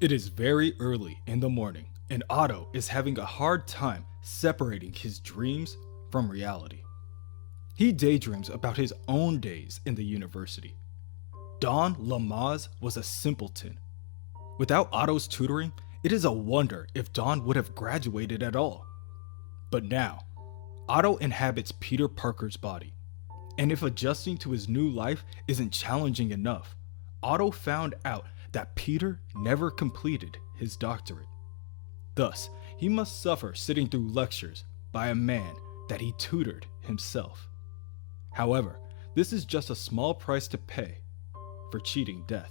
It is very early in the morning, and Otto is having a hard time separating his dreams from reality. He daydreams about his own days in the university. Don Lamaze was a simpleton. Without Otto's tutoring, it is a wonder if Don would have graduated at all. But now, Otto inhabits Peter Parker's body, and if adjusting to his new life isn't challenging enough, Otto found out that Peter never completed his doctorate. Thus, he must suffer sitting through lectures by a man that he tutored himself. However, this is just a small price to pay for cheating death,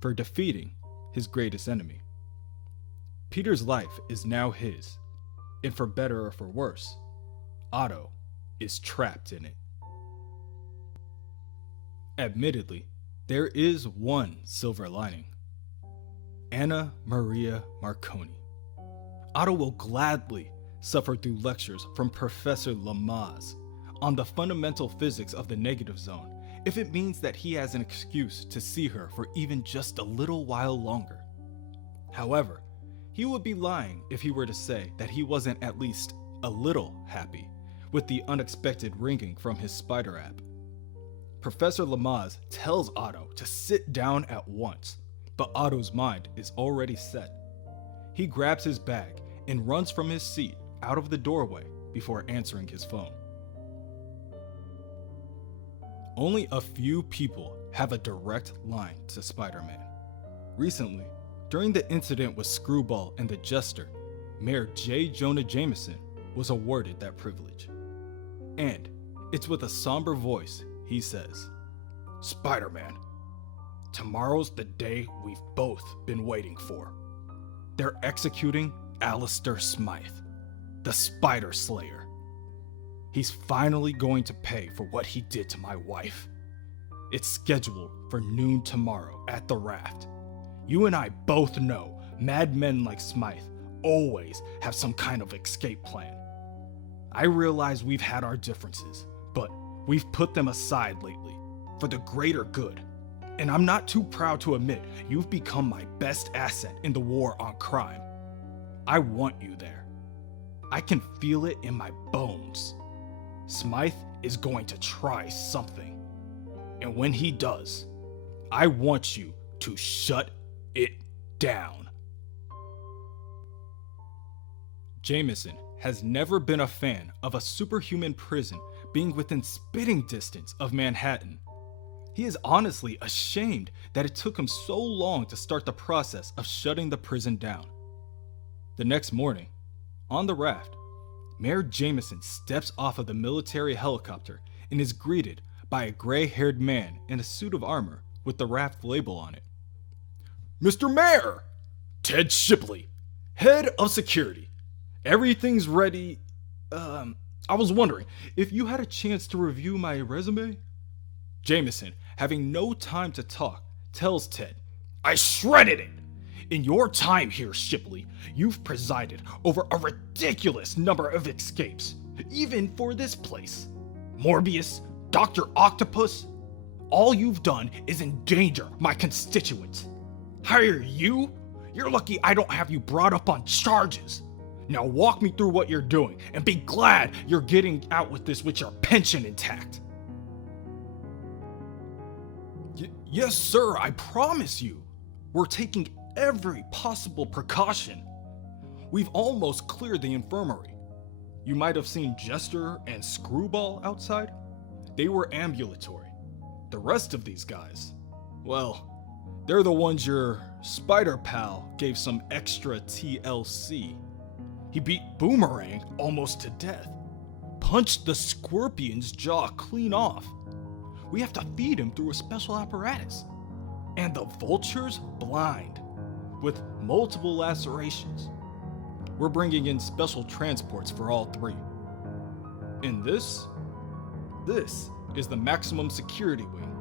for defeating his greatest enemy. Peter's life is now his, and for better or for worse, Otto is trapped in it. Admittedly, there is one silver lining. Anna Maria Marconi. Otto will gladly suffer through lectures from Professor Lamaze on the fundamental physics of the negative zone if it means that he has an excuse to see her for even just a little while longer. However, he would be lying if he were to say that he wasn't at least a little happy with the unexpected ringing from his spider app. Professor Lamaze tells Otto to sit down at once, but Otto's mind is already set. He grabs his bag and runs from his seat out of the doorway before answering his phone. Only a few people have a direct line to Spider-Man. Recently, during the incident with Screwball and the Jester, Mayor J. Jonah Jameson was awarded that privilege. And it's with a somber voice he says, "Spider-Man, tomorrow's the day we've both been waiting for. They're executing Alistair Smythe, the Spider Slayer. He's finally going to pay for what he did to my wife. It's scheduled for noon tomorrow at the Raft. You and I both know madmen like Smythe always have some kind of escape plan. I realize we've had our differences, but we've put them aside lately for the greater good. And I'm not too proud to admit you've become my best asset in the war on crime. I want you there. I can feel it in my bones. Smythe is going to try something. And when he does, I want you to shut it down." Jameson has never been a fan of a superhuman prison being within spitting distance of Manhattan. He is honestly ashamed that it took him so long to start the process of shutting the prison down. The next morning, on the Raft, Mayor Jameson steps off of the military helicopter and is greeted by a gray-haired man in a suit of armor with the Raft label on it. "Mr. Mayor! Ted Shipley, head of security. Everything's ready. I was wondering if you had a chance to review my resume?" Jameson, having no time to talk, tells Ted, "I shredded it! In your time here, Shipley, you've presided over a ridiculous number of escapes, even for this place. Morbius, Dr. Octopus, all you've done is endanger my constituents. Hire you? You're lucky I don't have you brought up on charges. Now walk me through what you're doing and be glad you're getting out with this with your pension intact." Yes, sir, I promise you. We're taking every possible precaution. We've almost cleared the infirmary. You might have seen Jester and Screwball outside. They were ambulatory. The rest of these guys, well, they're the ones your spider pal gave some extra TLC. He beat Boomerang almost to death, punched the Scorpion's jaw clean off. We have to feed him through a special apparatus. And the Vulture's blind, with multiple lacerations. We're bringing in special transports for all three. And this is the maximum security wing.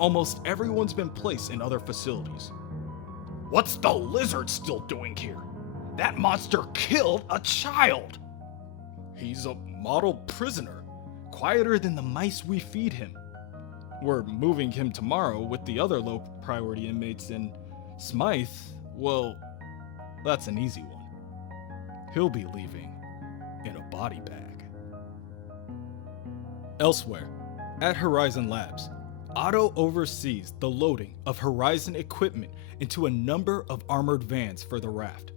Almost everyone's been placed in other facilities. What's the lizard still doing here? That monster killed a child! He's a model prisoner, quieter than the mice we feed him. We're moving him tomorrow with the other low priority inmates, and Smythe, Well, that's an easy one. He'll be leaving in a body bag. Elsewhere, at Horizon Labs, Otto oversees the loading of Horizon equipment into a number of armored vans for the raft.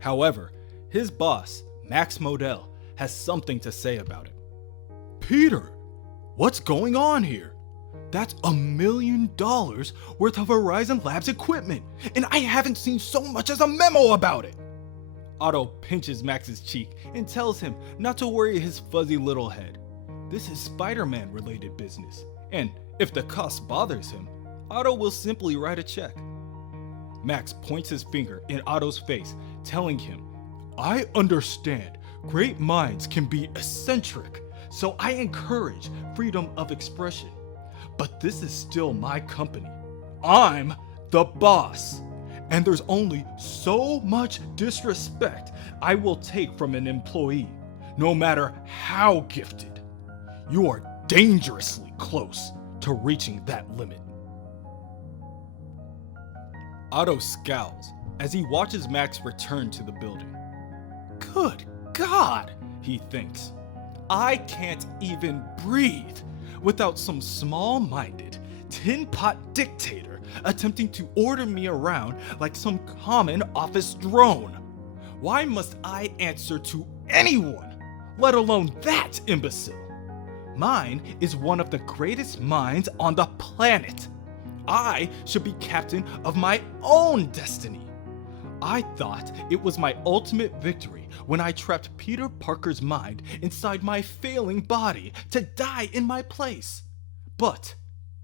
However, his boss, Max Modell, has something to say about it. Peter, what's going on here? That's $1 million worth of Horizon Labs equipment, and I haven't seen so much as a memo about it. Otto pinches Max's cheek and tells him not to worry his fuzzy little head. This is Spider-Man related business, and if the cost bothers him, Otto will simply write a check. Max points his finger in Otto's face, telling him, I understand great minds can be eccentric, so I encourage freedom of expression. But this is still my company. I'm the boss. And there's only so much disrespect I will take from an employee, no matter how gifted. You are dangerously close to reaching that limit. Otto scowls as he watches Max return to the building. Good God, he thinks. I can't even breathe without some small-minded, tin-pot dictator attempting to order me around like some common office drone. Why must I answer to anyone, let alone that imbecile? Mine is one of the greatest minds on the planet. I should be captain of my own destiny. I thought it was my ultimate victory when I trapped Peter Parker's mind inside my failing body to die in my place. But,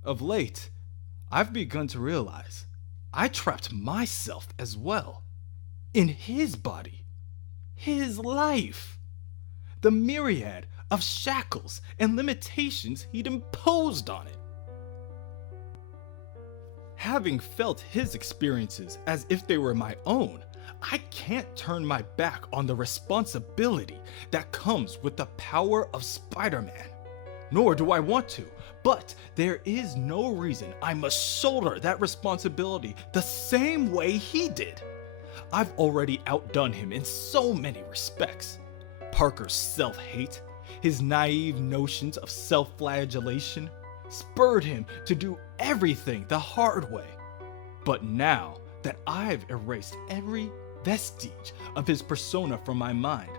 of late, I've begun to realize I trapped myself as well. In his body. His life. The myriad of shackles and limitations he'd imposed on it. Having felt his experiences as if they were my own, I can't turn my back on the responsibility that comes with the power of Spider-Man. Nor do I want to, but there is no reason I must shoulder that responsibility the same way he did. I've already outdone him in so many respects. Parker's self-hate, his naive notions of self-flagellation, spurred him to do everything the hard way. But now that I've erased every vestige of his persona from my mind,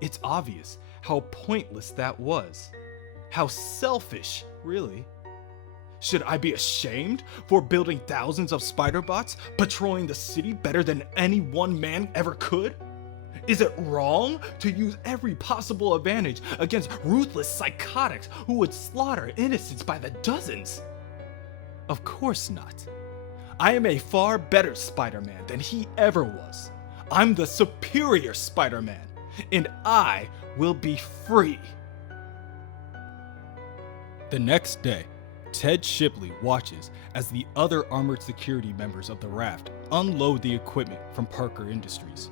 it's obvious how pointless that was. How selfish, really. Should I be ashamed for building thousands of spider bots, patrolling the city better than any one man ever could? Is it wrong to use every possible advantage against ruthless psychotics who would slaughter innocents by the dozens? Of course not. I am a far better Spider-Man than he ever was. I'm the superior Spider-Man, and I will be free. The next day, Ted Shipley watches as the other armored security members of the raft unload the equipment from Parker Industries.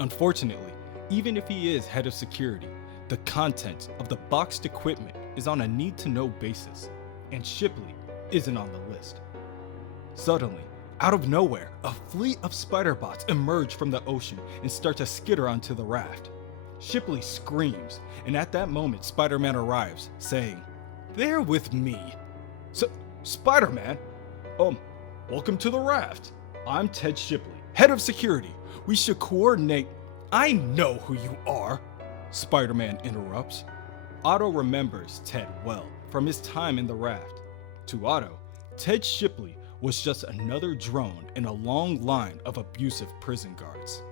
Unfortunately, even if he is head of security, the contents of the boxed equipment is on a need-to-know basis, and Shipley isn't on the list. Suddenly, out of nowhere, a fleet of spider bots emerge from the ocean and start to skitter onto the raft. Shipley screams, and at that moment Spider-Man arrives, saying, "They're with me." Spider-Man? Welcome to the raft. I'm Ted Shipley, head of security. We should coordinate. I know who you are, Spider-Man interrupts. Otto remembers Ted well from his time in the raft. To Otto, Ted Shipley was just another drone in a long line of abusive prison guards.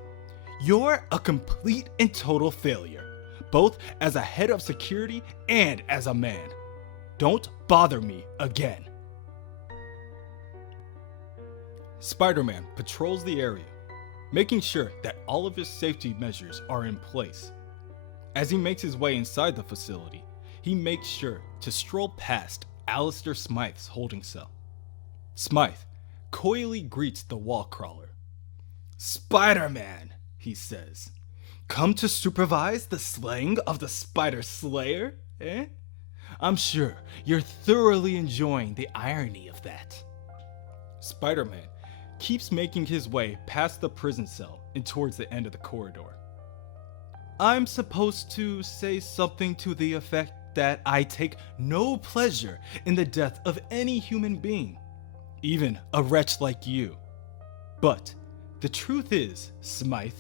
You're a complete and total failure, both as a head of security and as a man. Don't bother me again. Spider-Man patrols the area, making sure that all of his safety measures are in place. As he makes his way inside the facility, he makes sure to stroll past Alistair Smythe's holding cell. Smythe coyly greets the wall crawler. "Spider-Man," he says, "come to supervise the slaying of the Spider Slayer, eh? I'm sure you're thoroughly enjoying the irony of that." Spider-Man keeps making his way past the prison cell and towards the end of the corridor. I'm supposed to say something to the effect that I take no pleasure in the death of any human being, even a wretch like you. But the truth is, Smythe,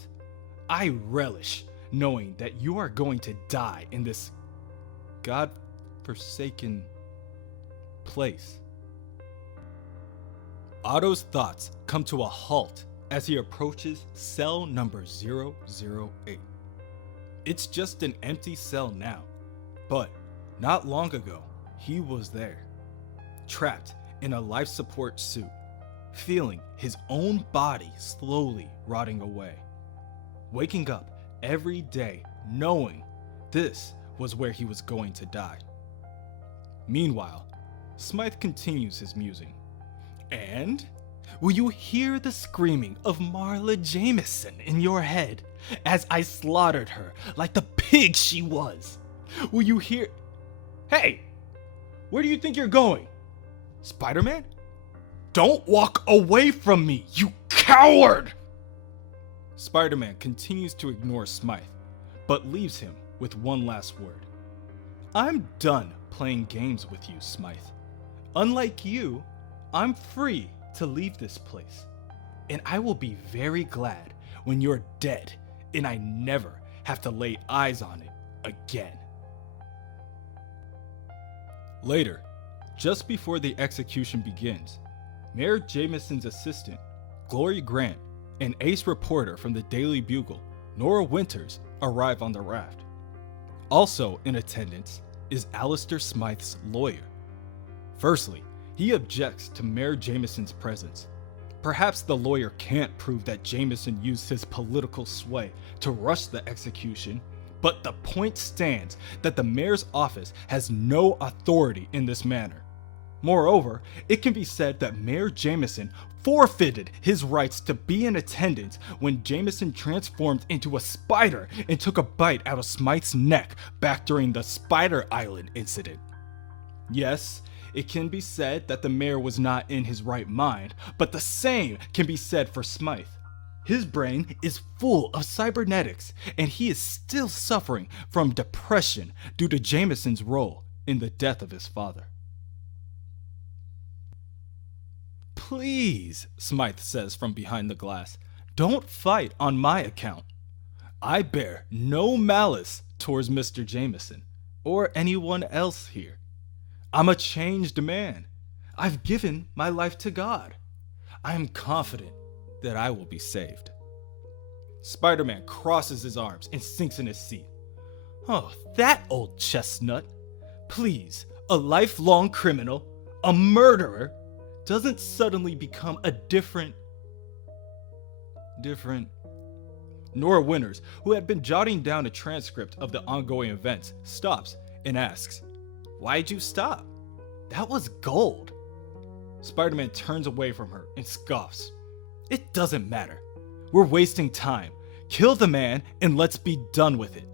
I relish knowing that you are going to die in this God-forsaken place. Otto's thoughts come to a halt as he approaches cell number 008. It's just an empty cell now, but not long ago, he was there, trapped in a life support suit, feeling his own body slowly rotting away, waking up every day knowing this was where he was going to die. Meanwhile, Smythe continues his musing. And will you hear the screaming of Marla Jameson in your head as I slaughtered her like the pig she was? Will you hear... Hey! Where do you think you're going? Spider-Man? Don't walk away from me, you coward! Spider-Man continues to ignore Smythe, but leaves him with one last word. I'm done playing games with you, Smythe. Unlike you, I'm free to leave this place, and I will be very glad when you're dead and I never have to lay eyes on it again. Later, just before the execution begins, Mayor Jameson's assistant, Glory Grant, and ace reporter from the Daily Bugle, Nora Winters, arrive on the raft. Also in attendance is Alistair Smythe's lawyer. Firstly, he objects to Mayor Jameson's presence. Perhaps the lawyer can't prove that Jameson used his political sway to rush the execution, but the point stands that the mayor's office has no authority in this manner. Moreover, it can be said that Mayor Jameson forfeited his rights to be in attendance when Jameson transformed into a spider and took a bite out of Smythe's neck back during the Spider Island incident. Yes, it can be said that the mayor was not in his right mind, but the same can be said for Smythe. His brain is full of cybernetics, and he is still suffering from depression due to Jameson's role in the death of his father. Please, Smythe says from behind the glass, don't fight on my account. I bear no malice towards Mr. Jameson or anyone else here. I'm a changed man. I've given my life to God. I am confident that I will be saved. Spider-Man crosses his arms and sinks in his seat. Oh, that old chestnut. Please, a lifelong criminal, a murderer, doesn't suddenly become a different... Nora Winters, who had been jotting down a transcript of the ongoing events, stops and asks, Why'd you stop? That was gold. Spider-Man turns away from her and scoffs. It doesn't matter. We're wasting time. Kill the man and let's be done with it.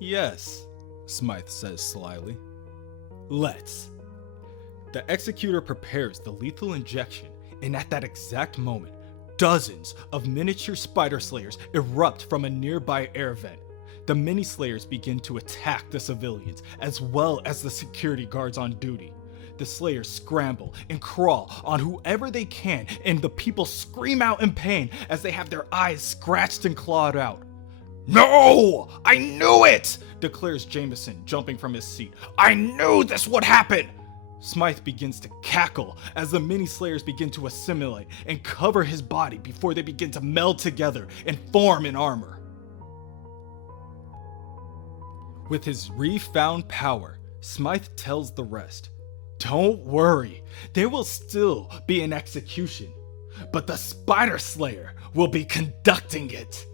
Yes, Smythe says slyly. Let's. The executor prepares the lethal injection, and at that exact moment, dozens of miniature spider slayers erupt from a nearby air vent. The mini slayers begin to attack the civilians as well as the security guards on duty. The slayers scramble and crawl on whoever they can, and the people scream out in pain as they have their eyes scratched and clawed out. No! I knew it! Declares Jameson, jumping from his seat. I knew this would happen! Smythe begins to cackle as the mini slayers begin to assimilate and cover his body before they begin to meld together and form in armor. With his refound power, Smythe tells the rest, Don't worry, there will still be an execution, but the Spider Slayer will be conducting it.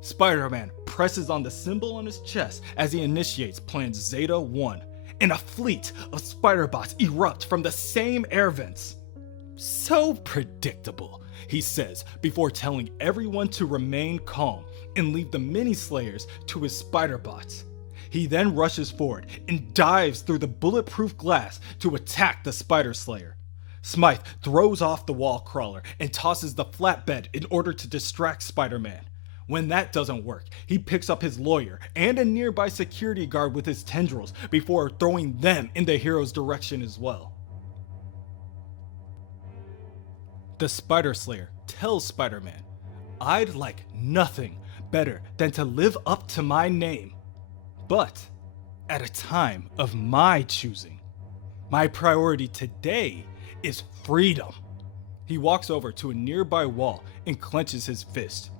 Spider-Man presses on the symbol on his chest as he initiates Plan Zeta 1, and a fleet of spider bots erupt from the same air vents. So predictable, he says before telling everyone to remain calm and leave the mini-slayers to his spider bots. He then rushes forward and dives through the bulletproof glass to attack the Spider Slayer. Smythe throws off the wall crawler and tosses the flatbed in order to distract Spider-Man. When that doesn't work, he picks up his lawyer and a nearby security guard with his tendrils before throwing them in the hero's direction as well. The Spider Slayer tells Spider-Man, "I'd like nothing better than to live up to my name, but at a time of my choosing. My priority today is freedom." He walks over to a nearby wall and clenches his fist.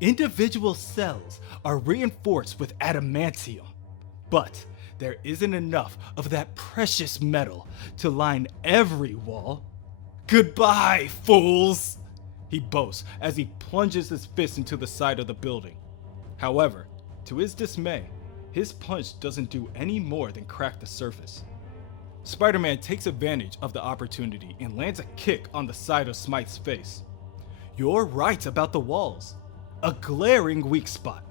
Individual cells are reinforced with adamantium, but there isn't enough of that precious metal to line every wall. "Goodbye, fools!" he boasts as he plunges his fist into the side of the building. However, to his dismay, his punch doesn't do any more than crack the surface. Spider-Man takes advantage of the opportunity and lands a kick on the side of Smythe's face. "You're right about the walls. A glaring weak spot.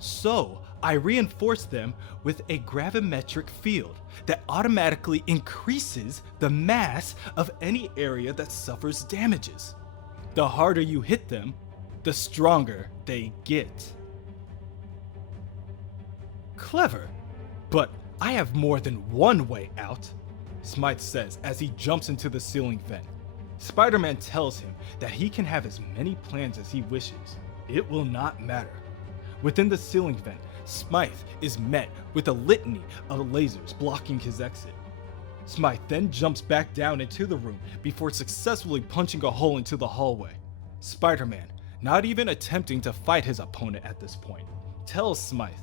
So I reinforce them with a gravimetric field that automatically increases the mass of any area that suffers damages. The harder you hit them, the stronger they get." "Clever, but I have more than one way out," Smythe says as he jumps into the ceiling vent. Spider-Man tells him that he can have as many plans as he wishes. It will not matter. Within the ceiling vent, Smythe is met with a litany of lasers blocking his exit. Smythe then jumps back down into the room before successfully punching a hole into the hallway. Spider-Man, not even attempting to fight his opponent at this point, tells Smythe,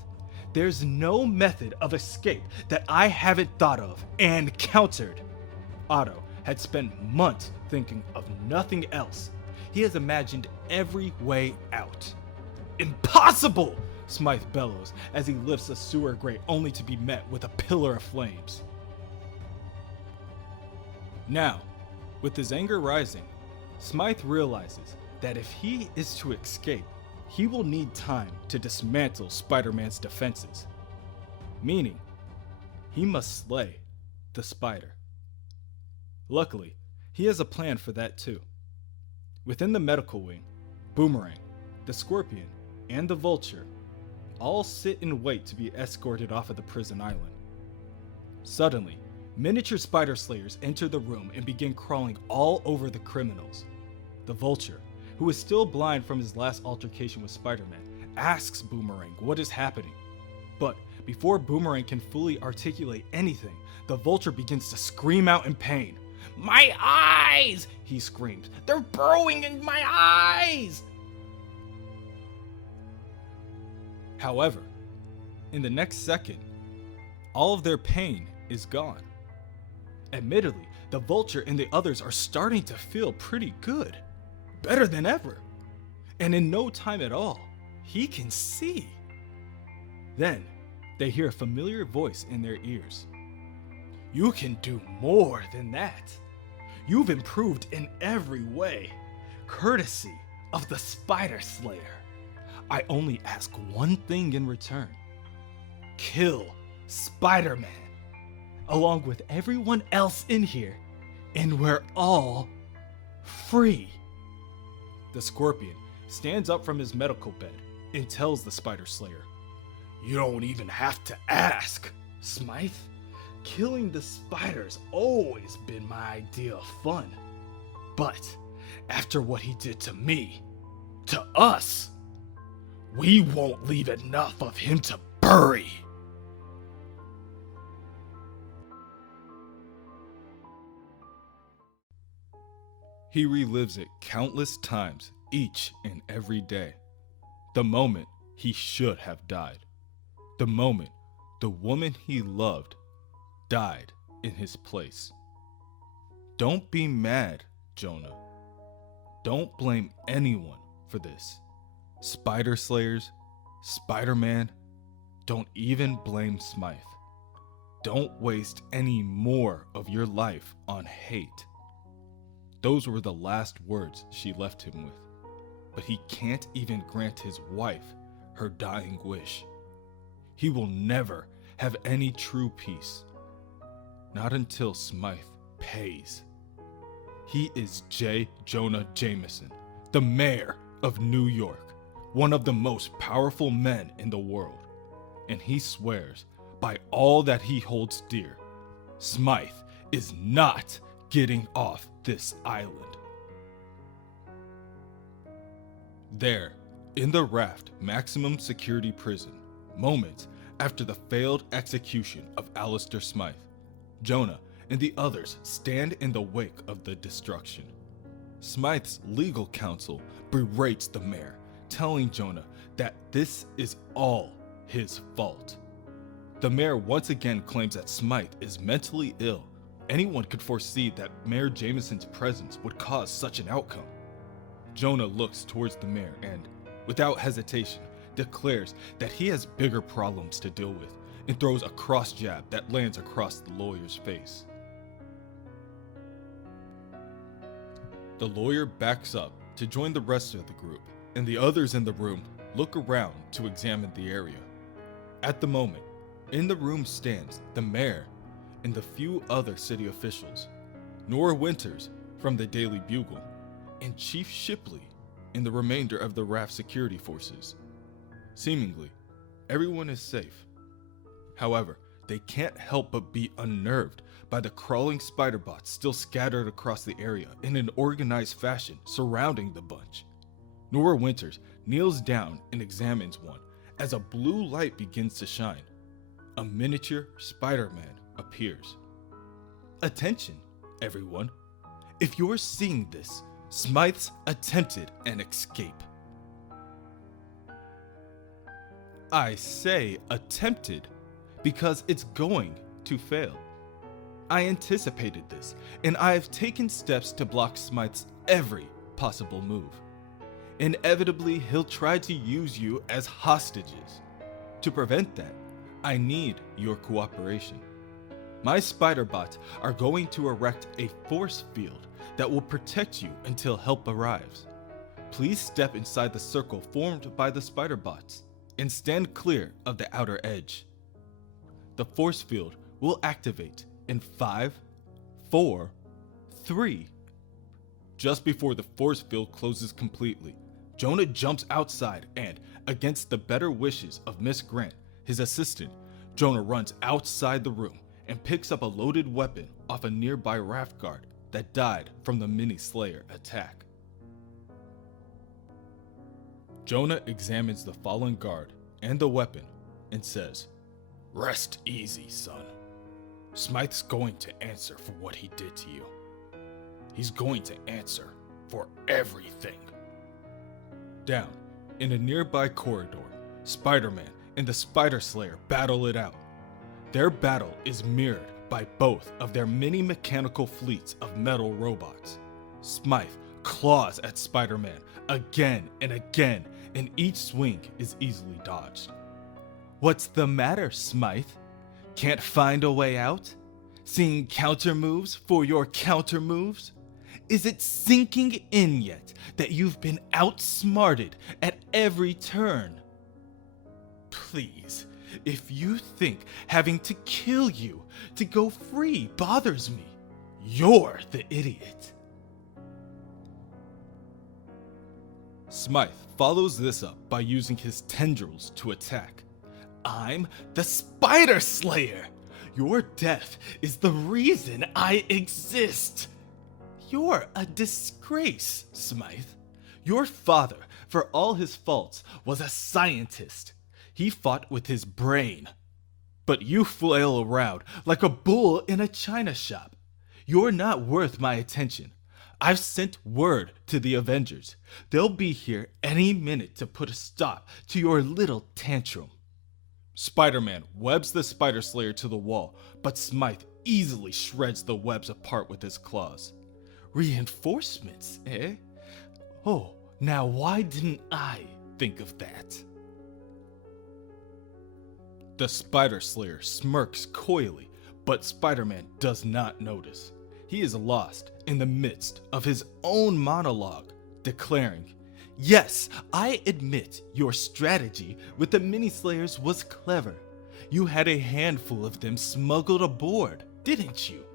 "There's no method of escape that I haven't thought of and countered." Otto had spent months thinking of nothing else. He has imagined every way out. "Impossible!" Smythe bellows as he lifts a sewer grate only to be met with a pillar of flames. Now, with his anger rising, Smythe realizes that if he is to escape, he will need time to dismantle Spider-Man's defenses. Meaning, he must slay the Spider. Luckily, he has a plan for that too. Within the medical wing, Boomerang, the Scorpion, and the Vulture all sit and wait to be escorted off of the prison island. Suddenly, miniature Spider Slayers enter the room and begin crawling all over the criminals. The Vulture, who is still blind from his last altercation with Spider-Man, asks Boomerang what is happening. But before Boomerang can fully articulate anything, the Vulture begins to scream out in pain. "My eyes!" he screams. "They're burrowing in my eyes!" However, in the next second, all of their pain is gone. Admittedly, the Vulture and the others are starting to feel pretty good. Better than ever. And in no time at all, he can see. Then, they hear a familiar voice in their ears. "You can do more than that. You've improved in every way, courtesy of the Spider Slayer. I only ask one thing in return. Kill Spider-Man, along with everyone else in here, and we're all free." The Scorpion stands up from his medical bed and tells the Spider Slayer, "You don't even have to ask, Smythe. Killing the spider's always been my idea of fun. But after what he did to me, to us, we won't leave enough of him to bury." He relives it countless times each and every day. The moment he should have died. The moment the woman he loved died in his place. Don't be mad, Jonah. Don't blame anyone for this. Spider Slayers, Spider-Man, don't even blame Smythe. Don't waste any more of your life on hate. Those were the last words she left him with, but he can't even grant his wife her dying wish. He will never have any true peace. Not until Smythe pays. He is J. Jonah Jameson, the mayor of New York, one of the most powerful men in the world. And he swears, by all that he holds dear, Smythe is not getting off this island. There, in the Raft maximum security prison, moments after the failed execution of Alistair Smythe, Jonah and the others stand in the wake of the destruction. Smythe's legal counsel berates the mayor, telling Jonah that this is all his fault. The mayor once again claims that Smythe is mentally ill. Anyone could foresee that Mayor Jameson's presence would cause such an outcome. Jonah looks towards the mayor and, without hesitation, declares that he has bigger problems to deal with and throws a cross jab that lands across the lawyer's face. The lawyer backs up to join the rest of the group, and the others in the room look around to examine the area. At the moment, in the room stands the mayor and the few other city officials, Nora Winters from the Daily Bugle, and Chief Shipley and the remainder of the Raft security forces. Seemingly, everyone is safe. However, they can't help but be unnerved by the crawling spider bots still scattered across the area in an organized fashion surrounding the bunch. Nora Winters kneels down and examines one as a blue light begins to shine. A miniature Spider-Man appears. Attention, everyone. If you're seeing this, Smythe's attempted an escape. I say attempted because it's going to fail. I anticipated this, and I have taken steps to block Smythe's every possible move. Inevitably, he'll try to use you as hostages. To prevent that, I need your cooperation. My spider bots are going to erect a force field that will protect you until help arrives. Please step inside the circle formed by the spider bots and stand clear of the outer edge. The force field will activate in 5, 4, 3. Just before the force field closes completely, Jonah jumps outside and, against the better wishes of Miss Grant, his assistant, Jonah runs outside the room and picks up a loaded weapon off a nearby raft guard that died from the mini-slayer attack. Jonah examines the fallen guard and the weapon and says, "Rest easy, son. Smythe's going to answer for what he did to you. He's going to answer for everything." Down in a nearby corridor, Spider-Man and the Spider Slayer battle it out. Their battle is mirrored by both of their mini mechanical fleets of metal robots. Smythe claws at Spider-Man again and again, and each swing is easily dodged. "What's the matter, Smythe? Can't find a way out? Seeing counter moves for your counter moves? Is it sinking in yet that you've been outsmarted at every turn? Please, if you think having to kill you to go free bothers me, you're the idiot." Smythe follows this up by using his tendrils to attack. "I'm the Spider Slayer! Your death is the reason I exist! You're a disgrace, Smythe. Your father, for all his faults, was a scientist. He fought with his brain. But you flail around like a bull in a china shop. You're not worth my attention. I've sent word to the Avengers. They'll be here any minute to put a stop to your little tantrum." Spider-Man webs the Spider Slayer to the wall, but Smythe easily shreds the webs apart with his claws. "Reinforcements, eh? Oh, now why didn't I think of that?" The Spider Slayer smirks coyly, but Spider-Man does not notice. He is lost in the midst of his own monologue, declaring, "Yes, I admit your strategy with the mini-slayers was clever. You had a handful of them smuggled aboard, didn't you?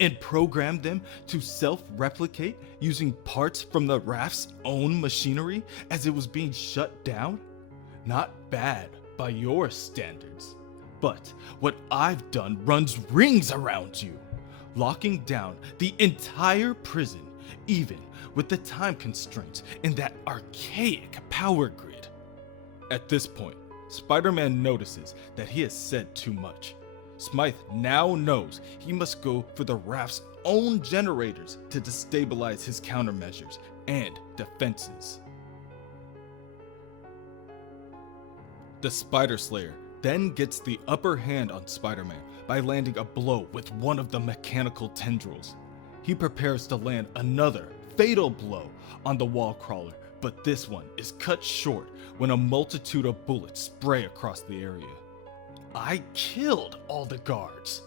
and program them to self-replicate using parts from the raft's own machinery as it was being shut down? Not bad by your standards. But what I've done runs rings around you, locking down the entire prison, even with the time constraints in that archaic power grid. At this point, Spider-Man notices that he has said too much. Smythe now knows he must go for the raft's own generators to destabilize his countermeasures and defenses. The Spider Slayer then gets the upper hand on Spider-Man by landing a blow with one of the mechanical tendrils. He prepares to land another fatal blow on the wall crawler, but this one is cut short when a multitude of bullets spray across the area. I killed all the guards.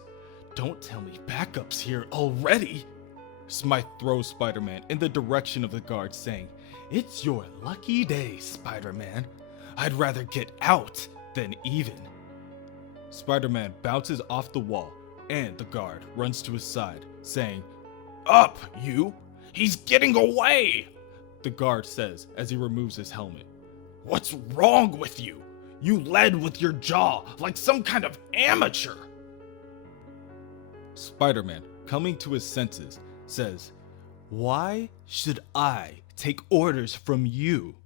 Don't tell me backup's here already. Smythe throws Spider-Man in the direction of the guards, saying, "It's your lucky day, Spider-Man. I'd rather get out than even." Spider-Man bounces off the wall, and the guard runs to his side, saying, "Up, you! He's getting away!" The guard says as he removes his helmet. "What's wrong with you? You led with your jaw like some kind of amateur." Spider-Man, coming to his senses, says, "Why should I take orders from you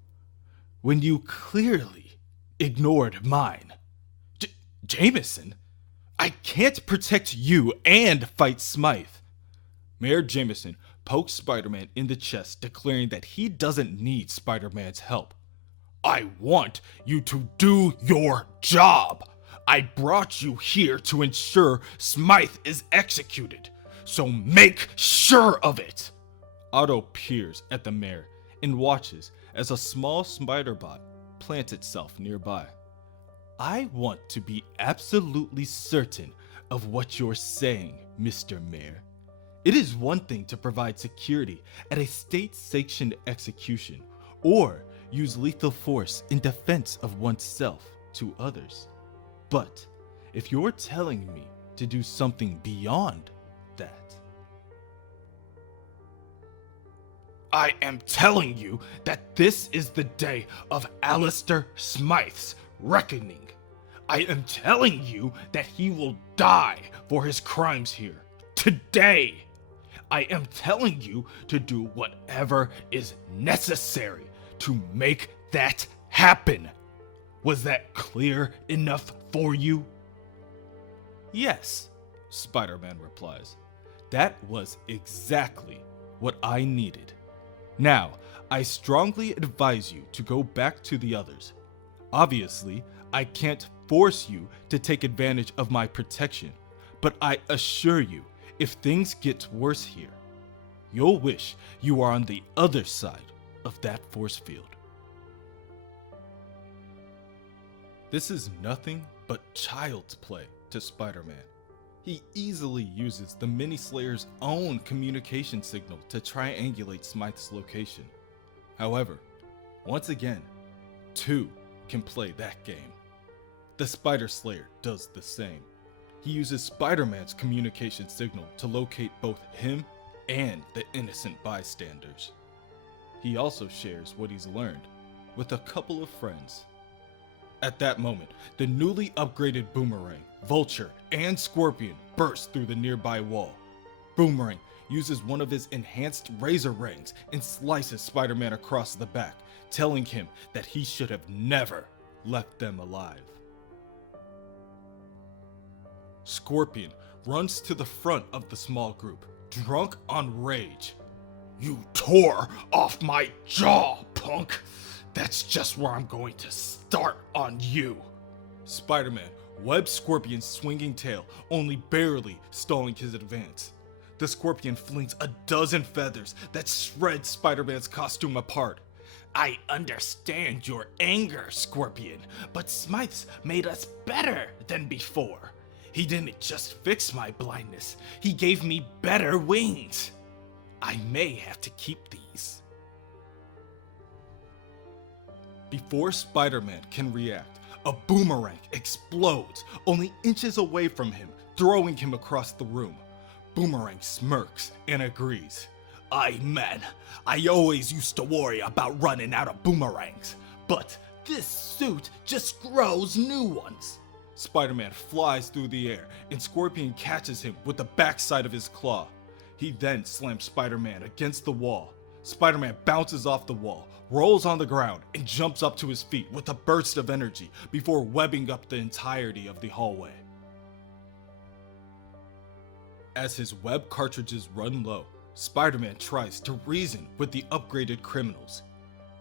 when you clearly ignored mine? Jameson, I can't protect you and fight Smythe." Mayor Jameson pokes Spider-Man in the chest, declaring that he doesn't need Spider-Man's help. "I want you to do your job. I brought you here to ensure Smythe is executed, so make sure of it." Otto peers at the mayor and watches as a small spider bot plants itself nearby. "I want to be absolutely certain of what you're saying, Mr. Mayor. It is one thing to provide security at a state-sanctioned execution, or use lethal force in defense of oneself to others. But if you're telling me to do something beyond that..." "I am telling you that this is the day of Alistair Smythe's reckoning. I am telling you that he will die for his crimes here, today. I am telling you to do whatever is necessary to make that happen. Was that clear enough for you?" "Yes," Spider-Man replies. "That was exactly what I needed. Now, I strongly advise you to go back to the others. Obviously, I can't force you to take advantage of my protection, but I assure you, if things get worse here, you'll wish you are on the other side of that force field." This is nothing but child's play to Spider-Man. He easily uses the Mini-Slayer's own communication signal to triangulate Smythe's location. However, once again, two can play that game. The Spider Slayer does the same. He uses Spider-Man's communication signal to locate both him and the innocent bystanders. He also shares what he's learned with a couple of friends. At that moment, the newly upgraded Boomerang, Vulture, and Scorpion burst through the nearby wall. Boomerang uses one of his enhanced razor rings and slices Spider-Man across the back, telling him that he should have never left them alive. Scorpion runs to the front of the small group, drunk on rage. "You tore off my jaw, punk! That's just where I'm going to start on you." Spider-Man webs Scorpion's swinging tail, only barely stalling his advance. The Scorpion flings a dozen feathers that shred Spider-Man's costume apart. "I understand your anger, Scorpion, but Smythe's made us better than before. He didn't just fix my blindness, he gave me better wings. I may have to keep these." Before Spider-Man can react, a boomerang explodes only inches away from him, throwing him across the room. Boomerang smirks and agrees. Aye, man, I always used to worry about running out of boomerangs, but this suit just grows new ones. Spider-Man flies through the air, and Scorpion catches him with the backside of his claw. He then slams Spider-Man against the wall. Spider-Man bounces off the wall, rolls on the ground, and jumps up to his feet with a burst of energy before webbing up the entirety of the hallway. As his web cartridges run low, Spider-Man tries to reason with the upgraded criminals.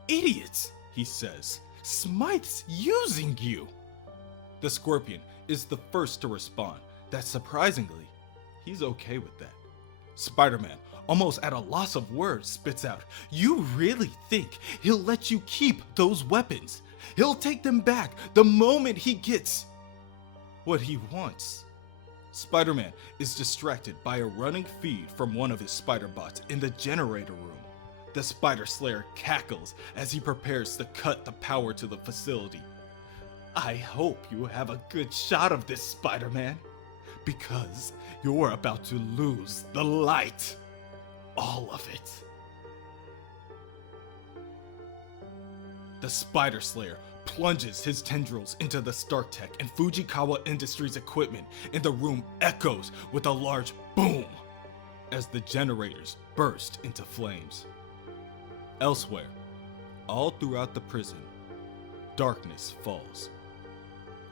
Idiots, he says. Smythe's using you. The Scorpion is the first to respond that surprisingly, he's okay with that. Spider-Man, almost at a loss of words, spits out, You really think he'll let you keep those weapons? He'll take them back the moment he gets what he wants. Spider-Man is distracted by a running feed from one of his spider bots in the generator room. The Spider Slayer cackles as he prepares to cut the power to the facility. I hope you have a good shot of this, Spider-Man, because you're about to lose the light. All of it. The Spider Slayer plunges his tendrils into the StarkTech and Fujikawa Industries equipment, and the room echoes with a large boom as the generators burst into flames. Elsewhere, all throughout the prison, darkness falls.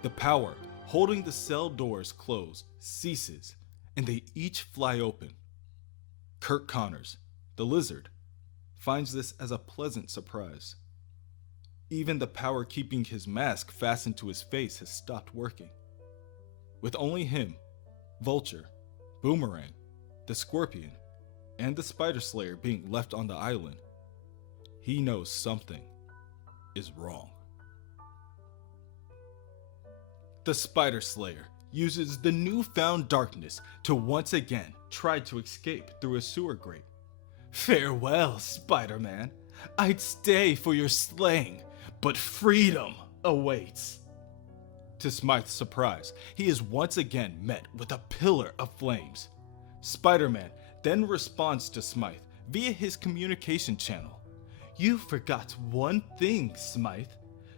The power holding the cell doors closed ceases, and they each fly open. Kirk Connors, the Lizard, finds this as a pleasant surprise. Even the power keeping his mask fastened to his face has stopped working. With only him, Vulture, Boomerang, the Scorpion, and the Spider Slayer being left on the island, he knows something is wrong. The Spider Slayer uses the newfound darkness to once again try to escape through a sewer grate. Farewell, Spider-Man. I'd stay for your slaying, but freedom awaits. To Smythe's surprise, he is once again met with a pillar of flames. Spider-Man then responds to Smythe via his communication channel. You forgot one thing, Smythe.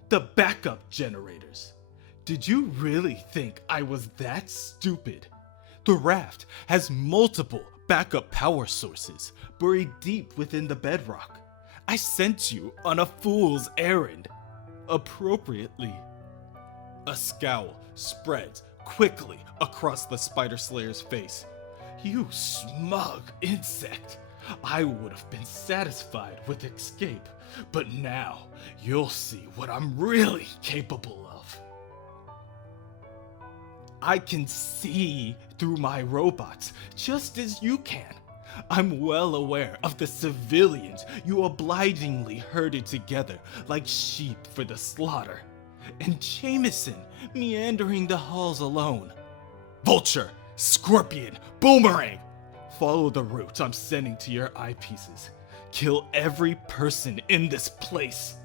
The backup generators. Did you really think I was that stupid? The raft has multiple backup power sources buried deep within the bedrock. I sent you on a fool's errand. Appropriately. A scowl spreads quickly across the Spider Slayer's face. You smug insect. I would have been satisfied with escape, but now you'll see what I'm really capable of. I can see through my robots just as you can. I'm well aware of the civilians you obligingly herded together like sheep for the slaughter, and Jameson meandering the halls alone. Vulture, Scorpion, Boomerang! Follow the route I'm sending to your eyepieces. Kill every person in this place.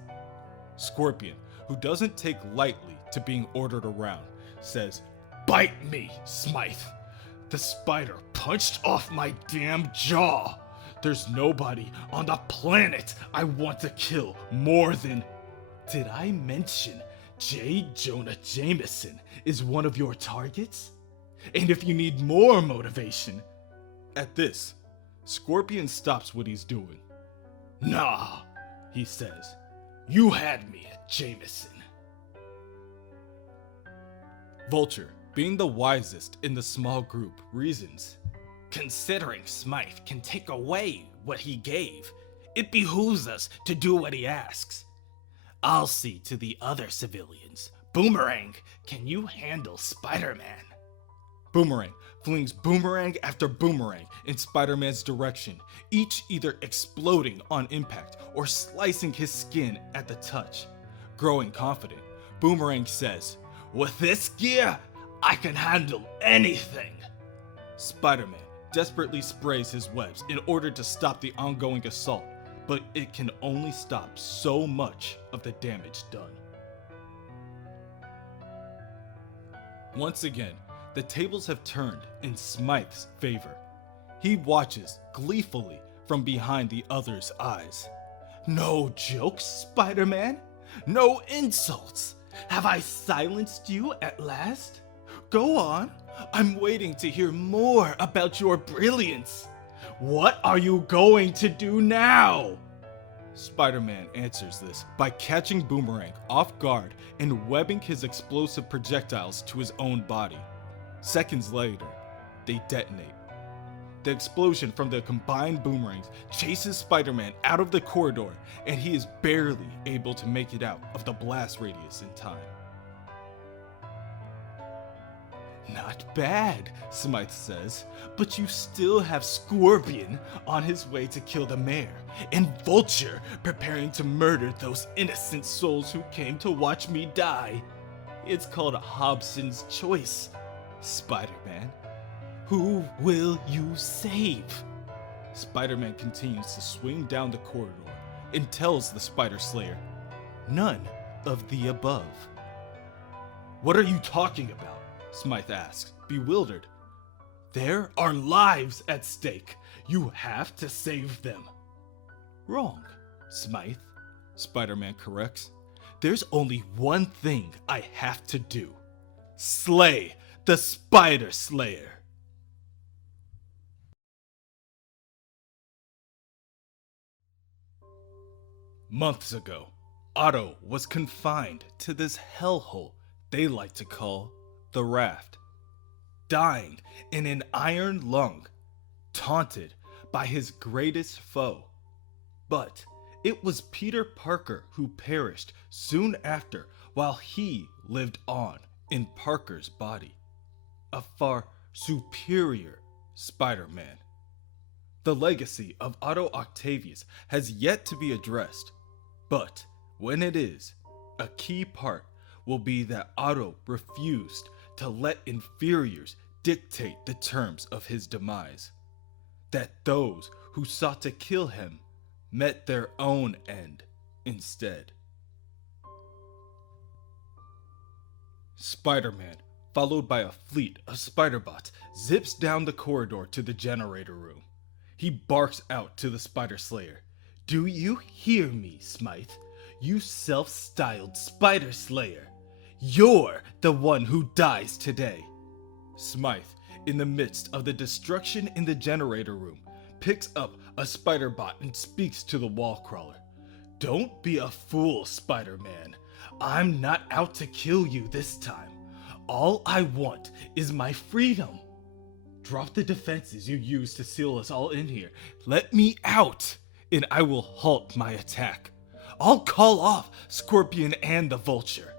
Scorpion, who doesn't take lightly to being ordered around, says, Bite me, Smythe. The spider punched off my damn jaw. There's nobody on the planet I want to kill more than... Did I mention J. Jonah Jameson is one of your targets? And if you need more motivation... At this, Scorpion stops what he's doing. Nah, he says. You had me at Jameson. Vulture, being the wisest in the small group, reasons. Considering Smythe can take away what he gave, it behooves us to do what he asks. I'll see to the other civilians. Boomerang, can you handle Spider-Man? Boomerang flings boomerang after boomerang in Spider-Man's direction, each either exploding on impact or slicing his skin at the touch. Growing confident, Boomerang says, With this gear, I can handle anything. Spider-Man desperately sprays his webs in order to stop the ongoing assault, but it can only stop so much of the damage done. Once again, the tables have turned in Smythe's favor. He watches gleefully from behind the other's eyes. No jokes, Spider-Man? No insults? Have I silenced you at last? Go on. I'm waiting to hear more about your brilliance. What are you going to do now? Spider-Man answers this by catching Boomerang off guard and webbing his explosive projectiles to his own body. Seconds later, they detonate. The explosion from the combined boomerangs chases Spider-Man out of the corridor, and he is barely able to make it out of the blast radius in time. Not bad, Smythe says, but you still have Scorpion on his way to kill the mayor, and Vulture preparing to murder those innocent souls who came to watch me die. It's called Hobson's choice, Spider-Man. Who will you save? Spider-Man continues to swing down the corridor and tells the Spider Slayer, none of the above. What are you talking about? Smythe asks, bewildered. There are lives at stake. You have to save them. Wrong, Smythe, Spider-Man corrects. There's only one thing I have to do. Slay the Spider Slayer. Months ago, Otto was confined to this hellhole they like to call the Raft, dying in an iron lung, taunted by his greatest foe. But it was Peter Parker who perished soon after while he lived on in Parker's body, a far superior Spider-Man. The legacy of Otto Octavius has yet to be addressed, but when it is, a key part will be that Otto refused to let inferiors dictate the terms of his demise, that those who sought to kill him met their own end instead. Spider-Man, followed by a fleet of Spider-Bots, zips down the corridor to the generator room. He barks out to the Spider Slayer. Do you hear me, Smythe? You self-styled Spider Slayer. You're the one who dies today. Smythe, in the midst of the destruction in the generator room, picks up a Spider-Bot and speaks to the wall crawler. Don't be a fool, Spider-Man. I'm not out to kill you this time. All I want is my freedom. Drop the defenses you used to seal us all in here. Let me out, and I will halt my attack. I'll call off Scorpion and the Vulture.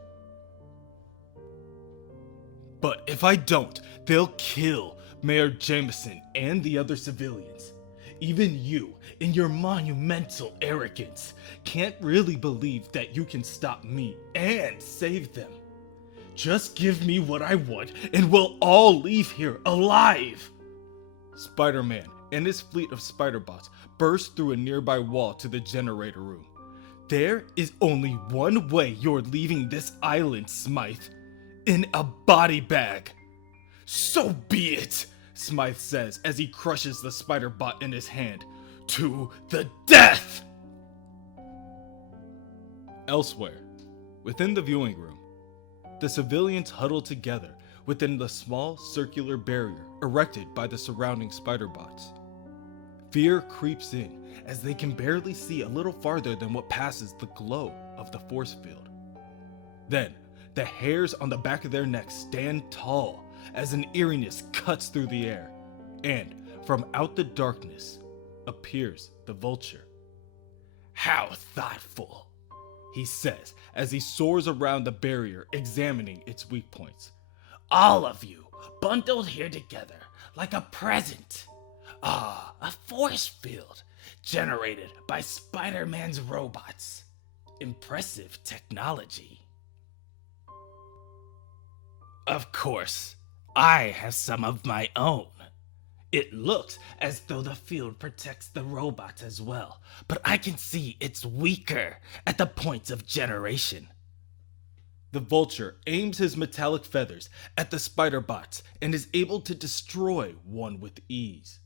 But if I don't, they'll kill Mayor Jameson and the other civilians. Even you, in your monumental arrogance, can't really believe that you can stop me and save them. Just give me what I want and we'll all leave here alive. Spider-Man and his fleet of Spider-Bots burst through a nearby wall to the generator room. There is only one way you're leaving this island, Smythe. In a body bag. So be it, Smythe says as he crushes the Spider-Bot in his hand. To the death! Elsewhere, within the viewing room, the civilians huddle together within the small circular barrier erected by the surrounding Spider-Bots. Fear creeps in as they can barely see a little farther than what passes the glow of the force field. Then, the hairs on the back of their necks stand tall as an eeriness cuts through the air, and from out the darkness appears the Vulture. How thoughtful, he says as he soars around the barrier examining its weak points. All of you bundled here together like a present. Ah, a force field generated by Spider-Man's robots. Impressive technology. Of course, I have some of my own. It looks as though the field protects the robots as well, but I can see it's weaker at the point of generation. The Vulture aims his metallic feathers at the Spider-Bots and is able to destroy one with ease.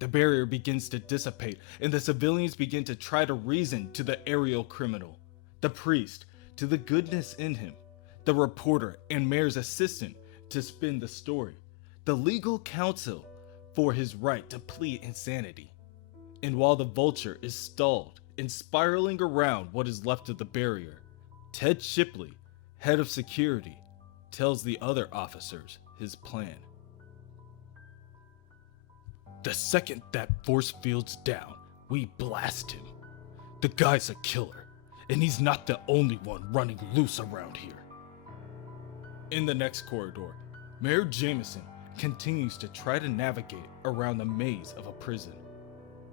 The barrier begins to dissipate, and the civilians begin to try to reason to the aerial criminal, the priest to the goodness in him, the reporter and mayor's assistant to spin the story, the legal counsel for his right to plead insanity. And while the vulture is stalled and spiraling around what is left of the barrier, Ted Shipley, head of security, tells the other officers his plan. The second that force field's down, we blast him. The guy's a killer, and he's not the only one running loose around here. In the next corridor, Mayor Jameson continues to try to navigate around the maze of a prison.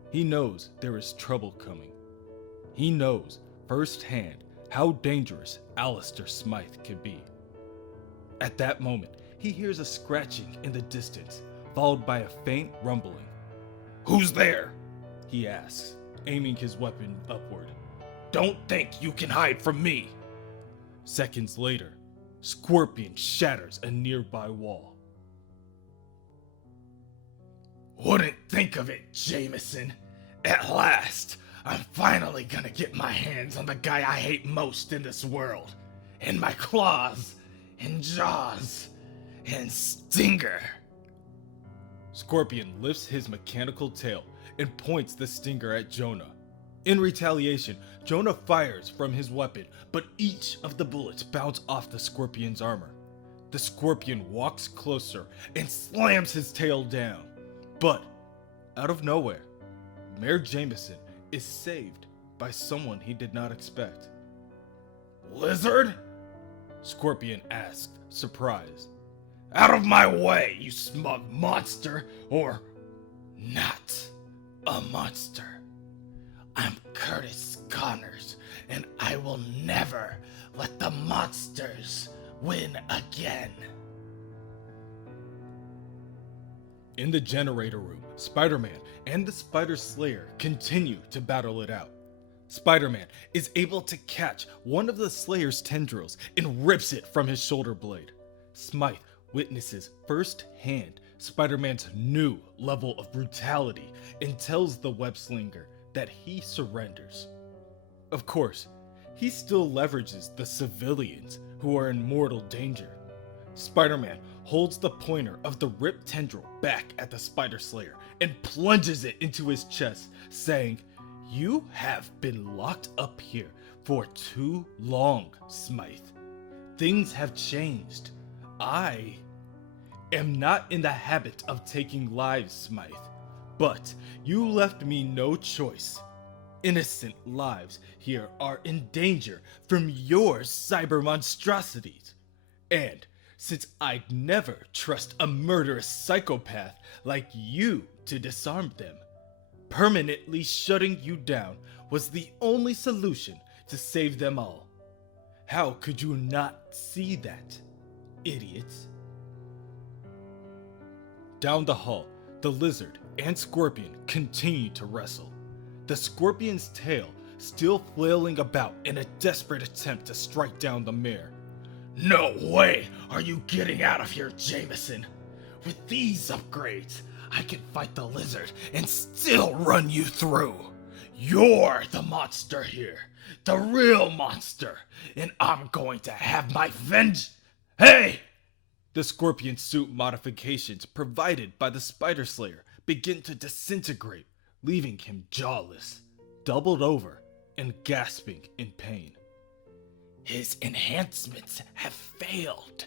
He knows there is trouble coming. He knows firsthand how dangerous Alistair Smythe could be. At that moment, he hears a scratching in the distance, followed by a faint rumbling. "Who's there?" he asks, aiming his weapon upward. "Don't think you can hide from me." Seconds later, Scorpion shatters a nearby wall. "Wouldn't think of it, Jameson. At last, I'm finally gonna get my hands on the guy I hate most in this world. And my claws, and jaws, and stinger." Scorpion lifts his mechanical tail and points the stinger at Jonah. In retaliation, Jonah fires from his weapon, but each of the bullets bounce off the Scorpion's armor. The Scorpion walks closer and slams his tail down. But, out of nowhere, Mayor Jameson is saved by someone he did not expect. "Lizard?" Scorpion asked, surprised. "Out of my way, you smug monster, or not a monster. I'm Curtis Connors, and I will never let the monsters win again." In the generator room, Spider-Man and the Spider Slayer continue to battle it out. Spider-Man is able to catch one of the Slayer's tendrils and rips it from his shoulder blade. Smythe witnesses firsthand Spider-Man's new level of brutality and tells the web-slinger that he surrenders. Of course, he still leverages the civilians who are in mortal danger. Spider-Man holds the pointer of the ripped tendril back at the Spider Slayer and plunges it into his chest, saying, "You have been locked up here for too long, Smythe. Things have changed. I am not in the habit of taking lives, Smythe, but you left me no choice. Innocent lives here are in danger from your cyber monstrosities. And since I'd never trust a murderous psychopath like you to disarm them, permanently shutting you down was the only solution to save them all. How could you not see that, idiots?" Down the hall, the Lizard and Scorpion continue to wrestle. The Scorpion's tail still flailing about in a desperate attempt to strike down the mayor. "No way are you getting out of here, Jameson. With these upgrades, I can fight the Lizard and still run you through. You're the monster here, the real monster, and I'm going to have my vengeance." "Hey!" The Scorpion suit modifications provided by the Spider Slayer begin to disintegrate, leaving him jawless, doubled over, and gasping in pain. "His enhancements have failed.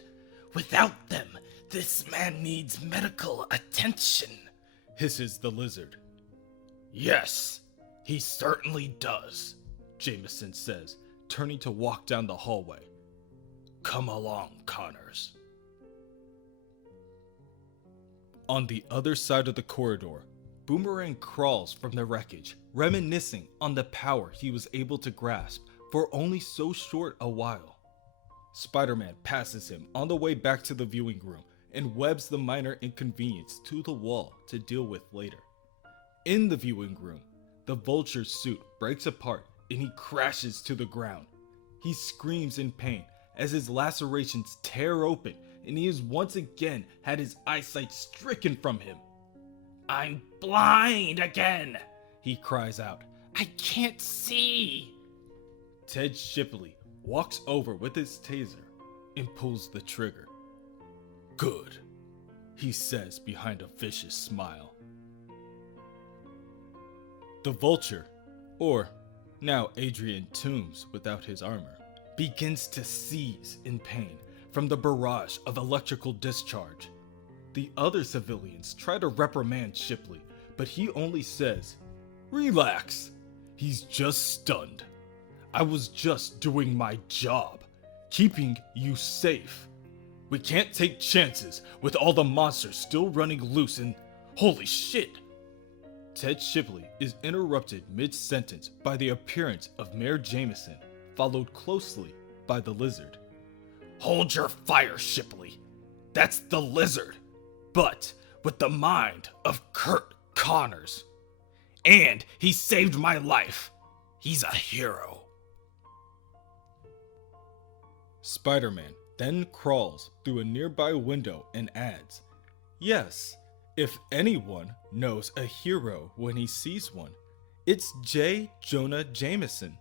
Without them, this man needs medical attention," hisses the Lizard. "Yes, he certainly does," Jameson says, turning to walk down the hallway. "Come along, Connors." On the other side of the corridor, Boomerang crawls from the wreckage, reminiscing on the power he was able to grasp for only so short a while. Spider-Man passes him on the way back to the viewing room and webs the minor inconvenience to the wall to deal with later. In the viewing room, the Vulture's suit breaks apart and he crashes to the ground. He screams in pain as his lacerations tear open and he has once again had his eyesight stricken from him. I'm blind again, he cries out. I can't see. Ted Shipley walks over with his taser and pulls the trigger. Good, he says behind a vicious smile. The Vulture, or now Adrian Toombs without his armor, begins to seize in pain from the barrage of electrical discharge. The other civilians try to reprimand Shipley, but he only says, Relax, he's just stunned. I was just doing my job, keeping you safe. We can't take chances with all the monsters still running loose and holy shit. Ted Shipley is interrupted mid-sentence by the appearance of Mayor Jameson, followed closely by the Lizard. Hold your fire, Shipley. That's the Lizard, but with the mind of Kurt Connors. And he saved my life. He's a hero. Spider-Man then crawls through a nearby window and adds, Yes, if anyone knows a hero when he sees one, it's J. Jonah Jameson.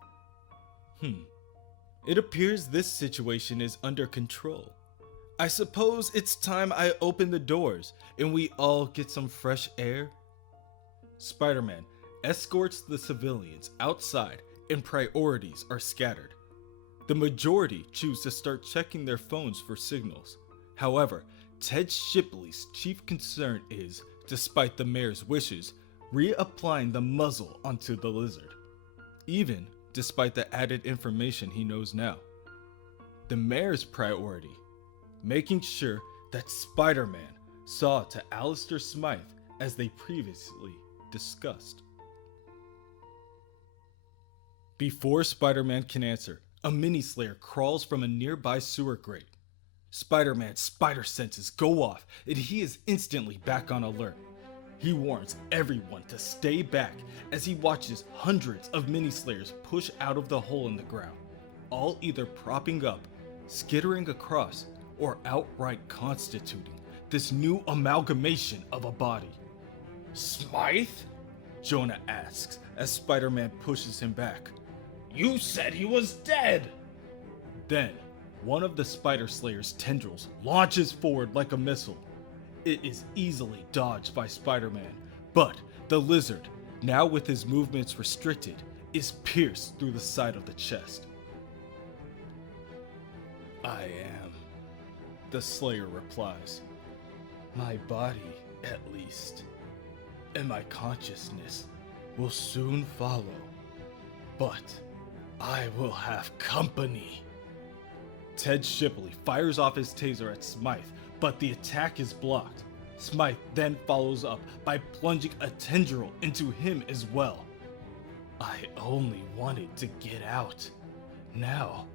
It appears this situation is under control. I suppose it's time I open the doors and we all get some fresh air. Spider-Man escorts the civilians outside and priorities are scattered. The majority choose to start checking their phones for signals. However, Ted Shipley's chief concern is, despite the mayor's wishes, reapplying the muzzle onto the Lizard, even despite the added information he knows now. The mayor's priority, making sure that Spider-Man saw to Alistair Smythe as they previously discussed. Before Spider-Man can answer, a mini-slayer crawls from a nearby sewer grate. Spider-Man's spider senses go off and he is instantly back on alert. He warns everyone to stay back as he watches hundreds of mini-slayers push out of the hole in the ground, all either propping up, skittering across, or outright constituting this new amalgamation of a body. Smythe? Jonah asks as Spider-Man pushes him back. You said he was dead! Then, one of the Spider Slayer's tendrils launches forward like a missile. It is easily dodged by Spider-Man, but the Lizard, now with his movements restricted, is pierced through the side of the chest. I am, the Slayer replies. My body, at least, and my consciousness will soon follow. But I will have company. Ted Shipley fires off his taser at Smythe, but the attack is blocked. Smythe then follows up by plunging a tendril into him as well. I only wanted to get out. Now,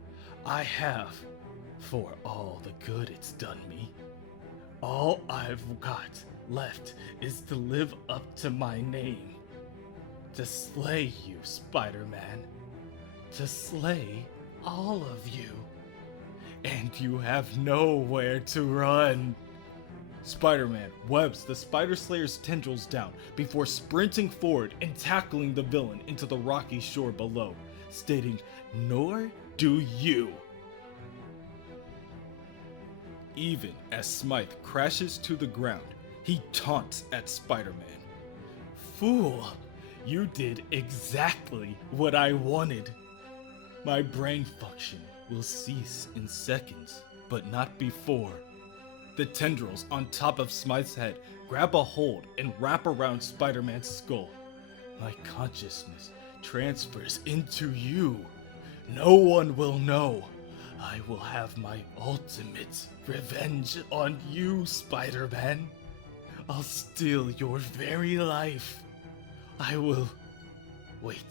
I have, for all the good it's done me. All I've got left is to live up to my name. To slay you, Spider-Man. To slay all of you. And you have nowhere to run. Spider-Man webs the Spider Slayer's tendrils down before sprinting forward and tackling the villain into the rocky shore below, stating, Nor do you. Even as Smythe crashes to the ground, he taunts at Spider-Man. Fool, you did exactly what I wanted. My brain function will cease in seconds, but not before. The tendrils on top of Smythe's head grab a hold and wrap around Spider-Man's skull. My consciousness transfers into you. No one will know. I will have my ultimate revenge on you, Spider-Man. I'll steal your very life. I will... Wait.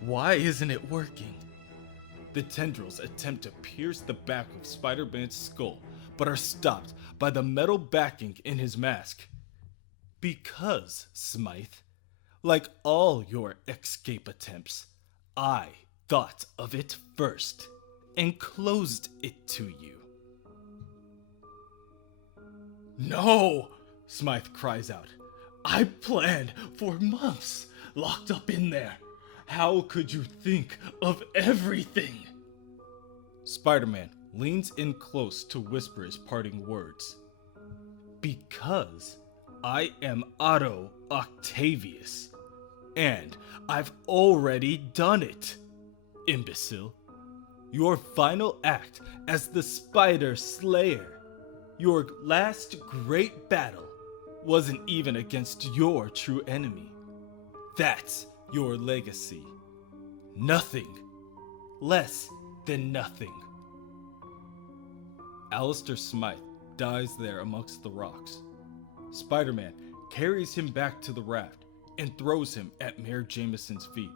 Why isn't it working? The tendrils attempt to pierce the back of Spider-Man's skull, but are stopped by the metal backing in his mask. Because, Smythe, like all your escape attempts, I thought of it first and closed it to you. No! Smythe cries out. I planned for months, locked up in there. How could you think of everything? Spider-Man leans in close to whisper his parting words. Because I am Otto Octavius, and I've already done it, imbecile. Your final act as the Spider Slayer, your last great battle, wasn't even against your true enemy. That's your legacy. Nothing. Less than nothing. Alistair Smythe dies there amongst the rocks. Spider-Man carries him back to the raft and throws him at Mayor Jameson's feet.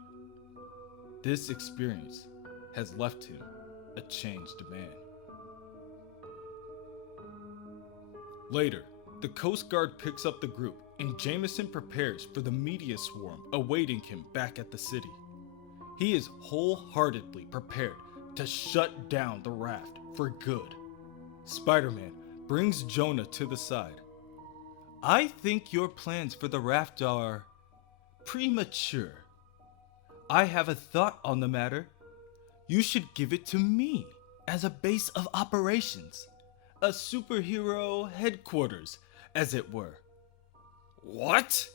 This experience has left him a changed man. Later, the Coast Guard picks up the group and Jameson prepares for the media swarm awaiting him back at the city. He is wholeheartedly prepared to shut down the raft for good. Spider-Man brings Jonah to the side. I think your plans for the raft are premature. I have a thought on the matter. You should give it to me as a base of operations, a superhero headquarters, as it were. What?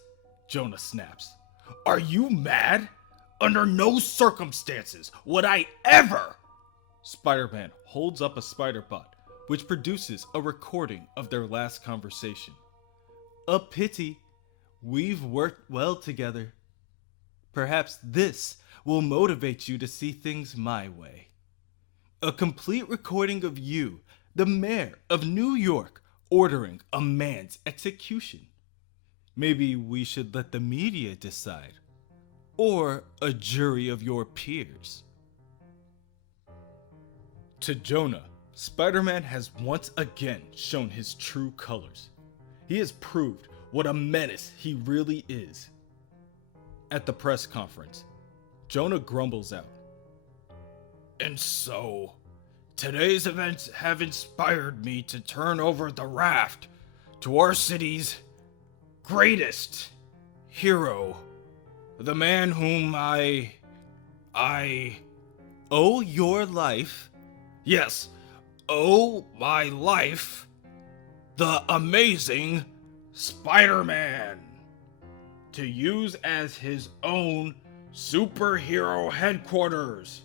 Jonah snaps. Are you mad? Under no circumstances would I ever! Spider-Man holds up a spider bot, which produces a recording of their last conversation. A pity. We've worked well together. Perhaps this will motivate you to see things my way. A complete recording of you, the mayor of New York, ordering a man's execution. Maybe we should let the media decide. Or a jury of your peers. To Jonah, Spider-Man has once again shown his true colors. He has proved what a menace he really is. At the press conference, Jonah grumbles out. And so, today's events have inspired me to turn over the raft to our city's greatest hero, the man whom I owe your life. Yes, owe my life. The amazing Spider-Man. To use as his own superhero headquarters,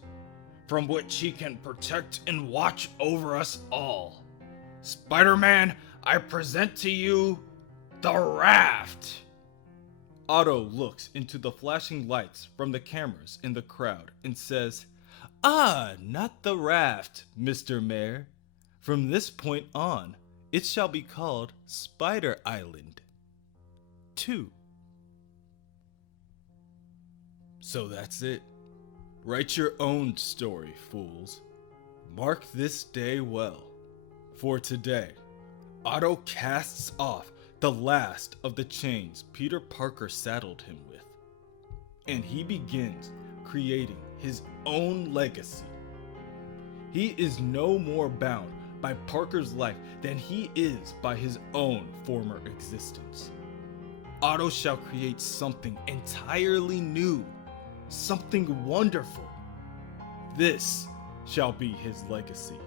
from which he can protect and watch over us all. Spider-Man, I present to you the raft. Otto looks into the flashing lights from the cameras in the crowd and says, Ah, not the raft, Mr. Mayor. From this point on, it shall be called Spider Island 2. So that's it. Write your own story, fools. Mark this day well. For today, Otto casts off the last of the chains Peter Parker saddled him with, and he begins creating his own legacy. He is no more bound by Parker's life than he is by his own former existence. Otto shall create something entirely new, something wonderful. This shall be his legacy.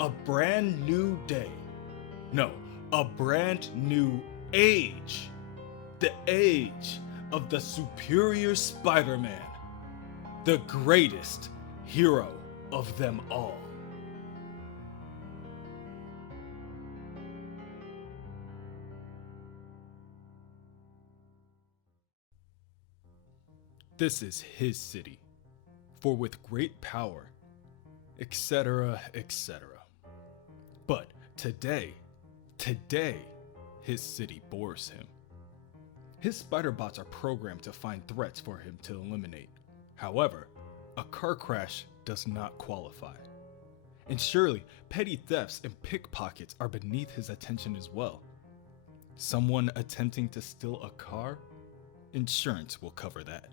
A brand new day. No, a brand new age. The age of the superior Spider-Man. The greatest hero of them all. This is his city, for with great power, etc., etc. But today, his city bores him. His spider bots are programmed to find threats for him to eliminate. However, a car crash does not qualify. And surely, petty thefts and pickpockets are beneath his attention as well. Someone attempting to steal a car? Insurance will cover that.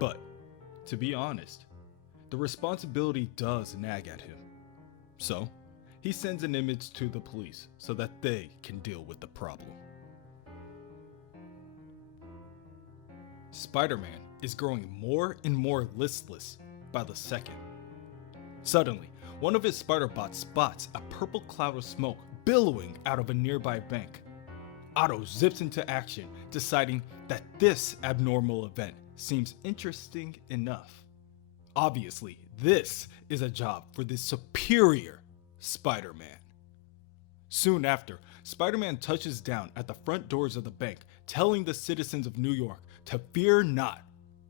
But, to be honest, the responsibility does nag at him. So, he sends an image to the police so that they can deal with the problem. Spider-Man is growing more and more listless by the second. Suddenly, one of his spider bots spots a purple cloud of smoke billowing out of a nearby bank. Otto zips into action, deciding that this abnormal event seems interesting enough. Obviously, this is a job for the superior Spider-Man. Soon after, Spider-Man touches down at the front doors of the bank, telling the citizens of New York to fear not.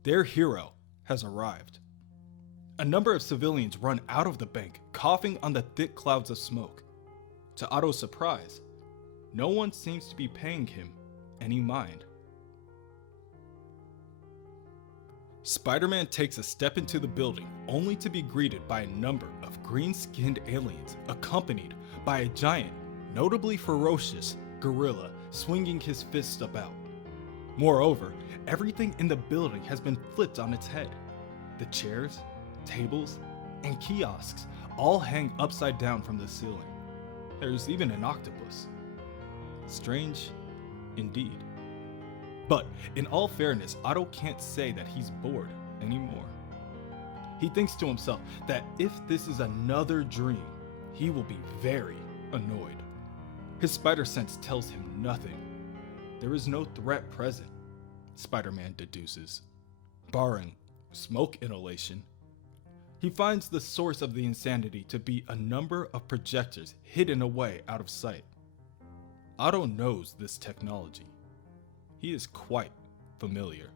Their hero has arrived. A number of civilians run out of the bank, coughing on the thick clouds of smoke. To Otto's surprise, no one seems to be paying him any mind. Spider-Man takes a step into the building, only to be greeted by a number of green-skinned aliens, accompanied by a giant, notably ferocious, gorilla swinging his fists about. Moreover, everything in the building has been flipped on its head. The chairs, tables, and kiosks all hang upside down from the ceiling. There's even an octopus. Strange indeed. But in all fairness, Otto can't say that he's bored anymore. He thinks to himself that if this is another dream, he will be very annoyed. His spider sense tells him nothing. There is no threat present, Spider-Man deduces, barring smoke inhalation. He finds the source of the insanity to be a number of projectors hidden away out of sight. Otto knows this technology. He is quite familiar.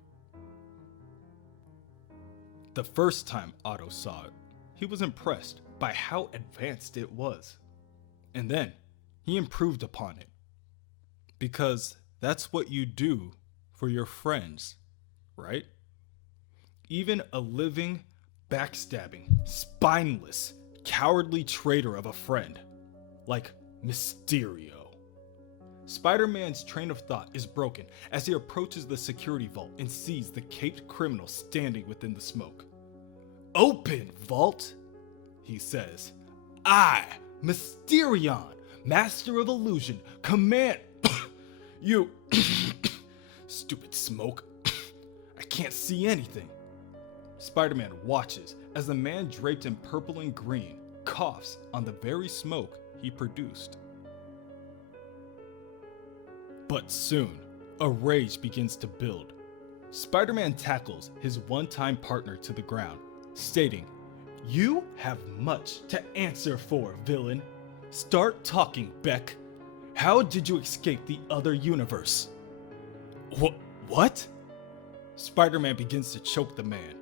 The first time Otto saw it, he was impressed by how advanced it was. And then he improved upon it. Because that's what you do for your friends, right? Even a living, backstabbing, spineless, cowardly traitor of a friend, like Mysterio. Spider-Man's train of thought is broken as he approaches the security vault and sees the caped criminal standing within the smoke. "Open, vault," he says. "I, Mysterion, master of illusion, command you." Stupid smoke. I can't see anything. Spider-Man watches as the man draped in purple and green coughs on the very smoke he produced. But soon, a rage begins to build. Spider-Man tackles his one-time partner to the ground, stating, "You have much to answer for, villain. Start talking, Beck. How did you escape the other universe?" What? Spider-Man begins to choke the man.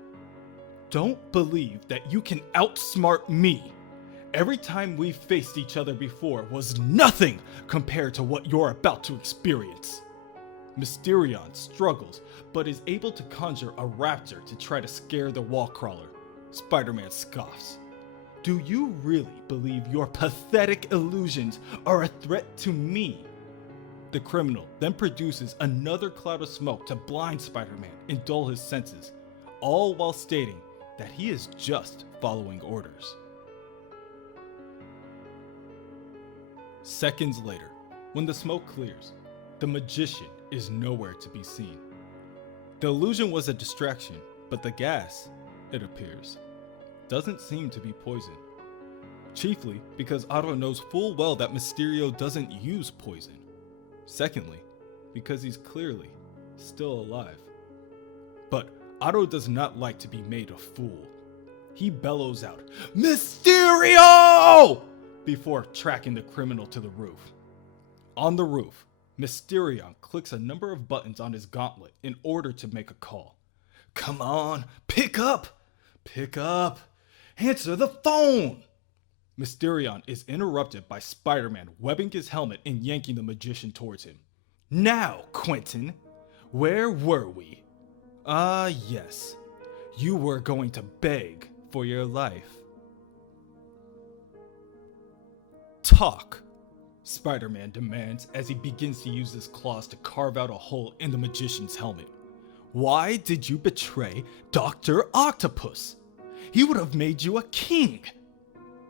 "Don't believe that you can outsmart me. Every time we've faced each other before was nothing compared to what you're about to experience." Mysterion struggles, but is able to conjure a raptor to try to scare the wall crawler. Spider-Man scoffs. "Do you really believe your pathetic illusions are a threat to me?" The criminal then produces another cloud of smoke to blind Spider-Man and dull his senses, all while stating that he is just following orders. Seconds later, when the smoke clears, the magician is nowhere to be seen. The illusion was a distraction, but the gas, it appears, doesn't seem to be poison. Chiefly because Otto knows full well that Mysterio doesn't use poison. Secondly, because he's clearly still alive. But Otto does not like to be made a fool. He bellows out, "Mysterio!" before tracking the criminal to the roof. On the roof, Mysterion clicks a number of buttons on his gauntlet in order to make a call. "Come on, pick up! Pick up! Answer the phone!" Mysterion is interrupted by Spider-Man webbing his helmet and yanking the magician towards him. "Now, Quentin, where were we? Ah, yes. You were going to beg for your life." "Talk," Spider-Man demands as he begins to use his claws to carve out a hole in the magician's helmet. "Why did you betray Dr. Octopus? He would have made you a king."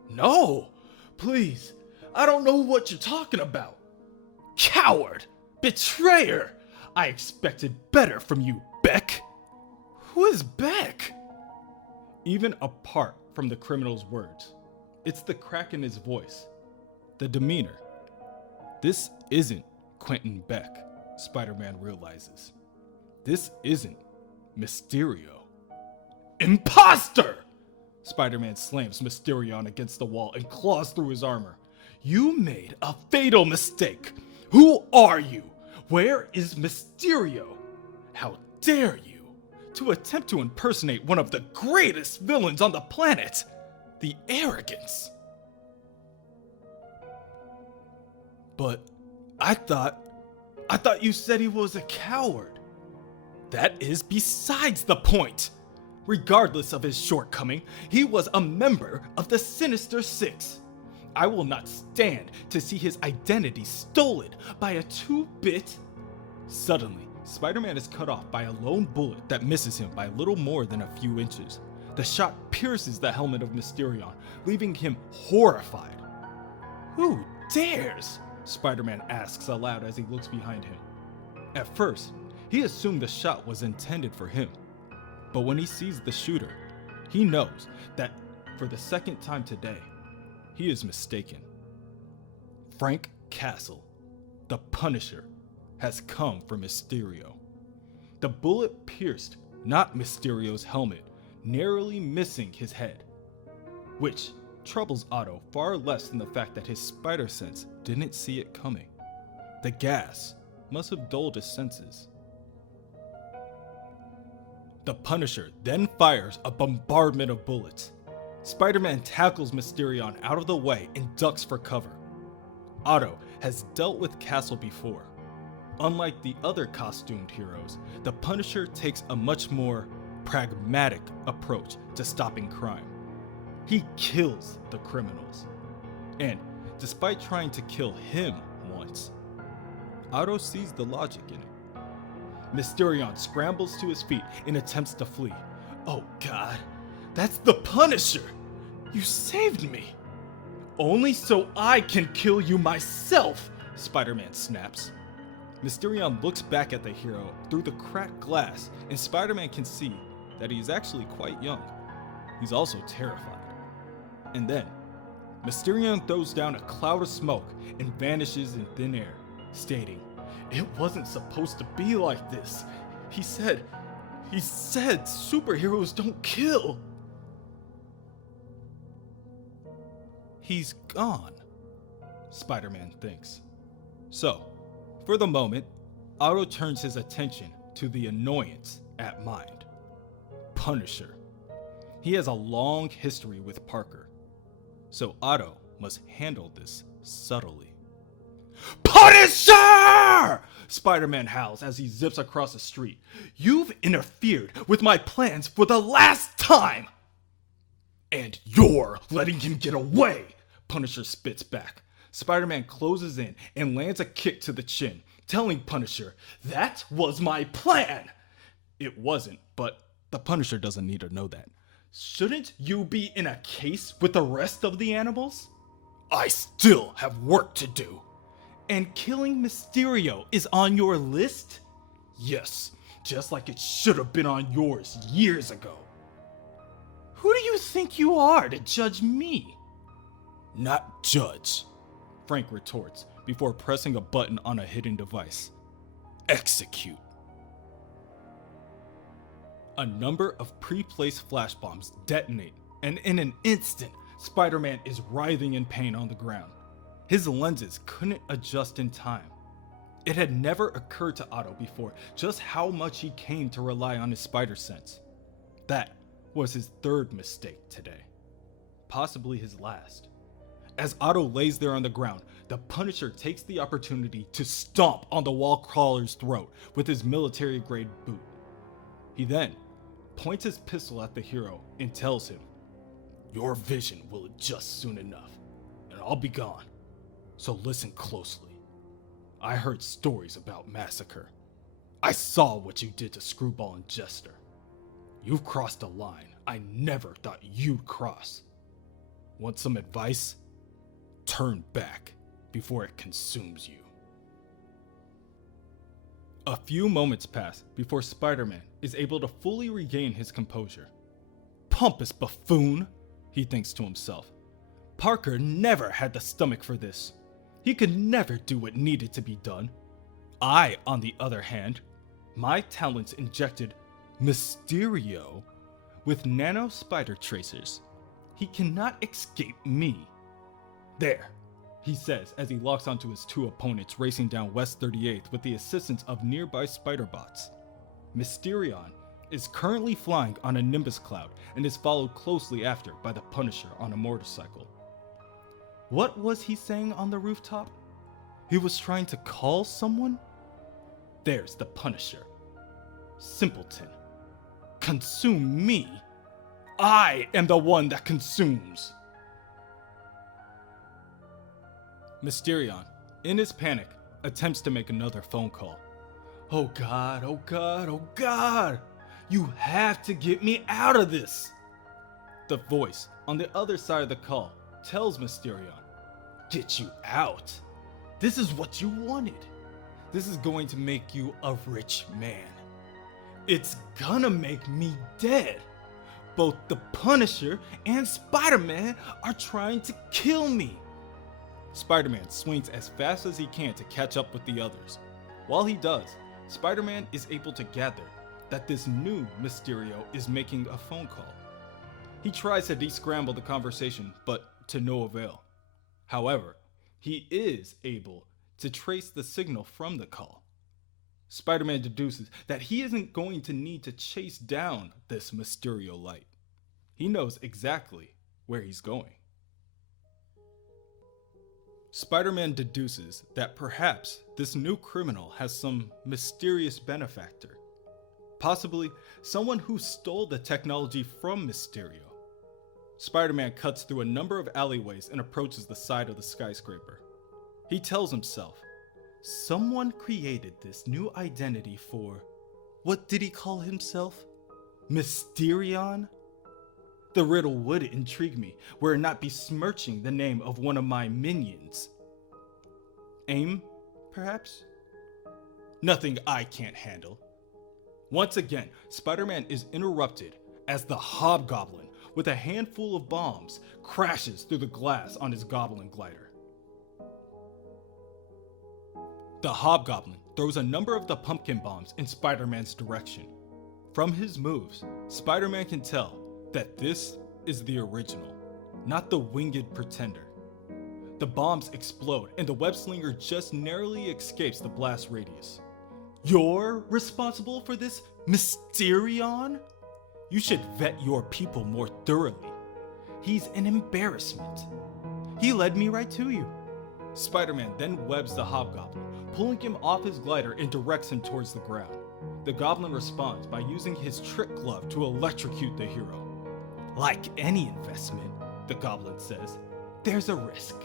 "No, please, I don't know what you're talking about." "Coward! Betrayer! I expected better from you, Beck." Who is Beck? Even apart from the criminal's words, it's the crack in his voice, the demeanor. This isn't Quentin Beck, Spider-Man realizes. This isn't Mysterio. Imposter! Spider-Man slams Mysterion against the wall and claws through his armor. You made a fatal mistake. Who are you? Where is Mysterio? How dare you to attempt to impersonate one of the greatest villains on the planet? The arrogance. But I thought you said he was a coward. That is besides the point. Regardless of his shortcoming, he was a member of the Sinister Six. I will not stand to see his identity stolen by a two-bit. Suddenly, Spider-Man is cut off by a lone bullet that misses him by little more than a few inches. The shot pierces the helmet of Mysterion, leaving him horrified. Who dares? Spider-Man asks aloud as he looks behind him. At first, he assumed the shot was intended for him. But when he sees the shooter, he knows that for the second time today, he is mistaken. Frank Castle, the Punisher, has come for Mysterio. The bullet pierced not Mysterio's helmet, narrowly missing his head, which troubles Otto far less than the fact that his spider sense didn't see it coming. The gas must have dulled his senses. The Punisher then fires a bombardment of bullets. Spider-Man tackles Mysterion out of the way and ducks for cover. Otto has dealt with Castle before. Unlike the other costumed heroes, the Punisher takes a much more pragmatic approach to stopping crime. He kills the criminals. And despite trying to kill him once, Otto sees the logic in it. Mysterion scrambles to his feet and attempts to flee. Oh God, that's the Punisher! You saved me! Only so I can kill you myself, Spider-Man snaps. Mysterion looks back at the hero through the cracked glass, and Spider-Man can see that he is actually quite young. He's also terrified. And then, Mysterion throws down a cloud of smoke and vanishes in thin air, stating, "It wasn't supposed to be like this. He said superheroes don't kill." He's gone, Spider-Man thinks. So, for the moment, Otto turns his attention to the annoyance at mind. Punisher. He has a long history with Parker, so Otto must handle this subtly. Punisher! Spider-Man howls as he zips across the street. You've interfered with my plans for the last time! And you're letting him get away, Punisher spits back. Spider-Man closes in and lands a kick to the chin, telling Punisher, that was my plan! It wasn't, but the Punisher doesn't need to know that. Shouldn't you be in a case with the rest of the animals? I still have work to do. And killing Mysterio is on your list? Yes, just like it should have been on yours years ago. Who do you think you are to judge me? Not judge, Frank retorts before pressing a button on a hidden device. Execute. A number of pre-placed flash bombs detonate, and in an instant, Spider-Man is writhing in pain on the ground. His lenses couldn't adjust in time. It had never occurred to Otto before just how much he came to rely on his spider sense. That was his third mistake today. Possibly his last. As Otto lays there on the ground, the Punisher takes the opportunity to stomp on the wall crawler's throat with his military-grade boot. He then points his pistol at the hero and tells him, your vision will adjust soon enough, and I'll be gone. So listen closely. I heard stories about massacre. I saw what you did to Screwball and Jester. You've crossed a line I never thought you'd cross. Want some advice? Turn back before it consumes you. A few moments pass before Spider-Man is able to fully regain his composure. Pompous buffoon, he thinks to himself. Parker never had the stomach for this. He could never do what needed to be done. I, on the other hand, my talents injected Mysterio with nano spider tracers. He cannot escape me. There, he says as he locks onto his two opponents racing down West 38th with the assistance of nearby spider bots. Mysterion is currently flying on a Nimbus cloud and is followed closely after by the Punisher on a motorcycle. What was he saying on the rooftop? He was trying to call someone? There's the Punisher. Simpleton. Consume me? I am the one that consumes. Mysterion, in his panic, attempts to make another phone call. Oh God, oh God, oh God! You have to get me out of this! The voice on the other side of the call tells Mysterion, get you out? This is what you wanted. This is going to make you a rich man. It's gonna make me dead. Both the Punisher and Spider-Man are trying to kill me. Spider-Man swings as fast as he can to catch up with the others. While he does, Spider-Man is able to gather that this new Mysterio is making a phone call. He tries to descramble the conversation, but to no avail. However, he is able to trace the signal from the call. Spider-Man deduces that he isn't going to need to chase down this Mysterio light. He knows exactly where he's going. Spider-Man deduces that perhaps this new criminal has some mysterious benefactor. Possibly someone who stole the technology from Mysterio. Spider-Man cuts through a number of alleyways and approaches the side of the skyscraper. He tells himself, someone created this new identity for, what did he call himself? Mysterion? The riddle would intrigue me were it not besmirching the name of one of my minions. AIM, perhaps? Nothing I can't handle. Once again, Spider-Man is interrupted as the Hobgoblin, with a handful of bombs, crashes through the glass on his goblin glider. The Hobgoblin throws a number of the pumpkin bombs in Spider-Man's direction. From his moves, Spider-Man can tell that this is the original, not the winged pretender. The bombs explode and the web slinger just narrowly escapes the blast radius. You're responsible for this, Mysterion? You should vet your people more thoroughly. He's an embarrassment. He led me right to you. Spider-Man then webs the Hobgoblin, pulling him off his glider and directs him towards the ground. The Goblin responds by using his trick glove to electrocute the hero. Like any investment, the Goblin says, there's a risk.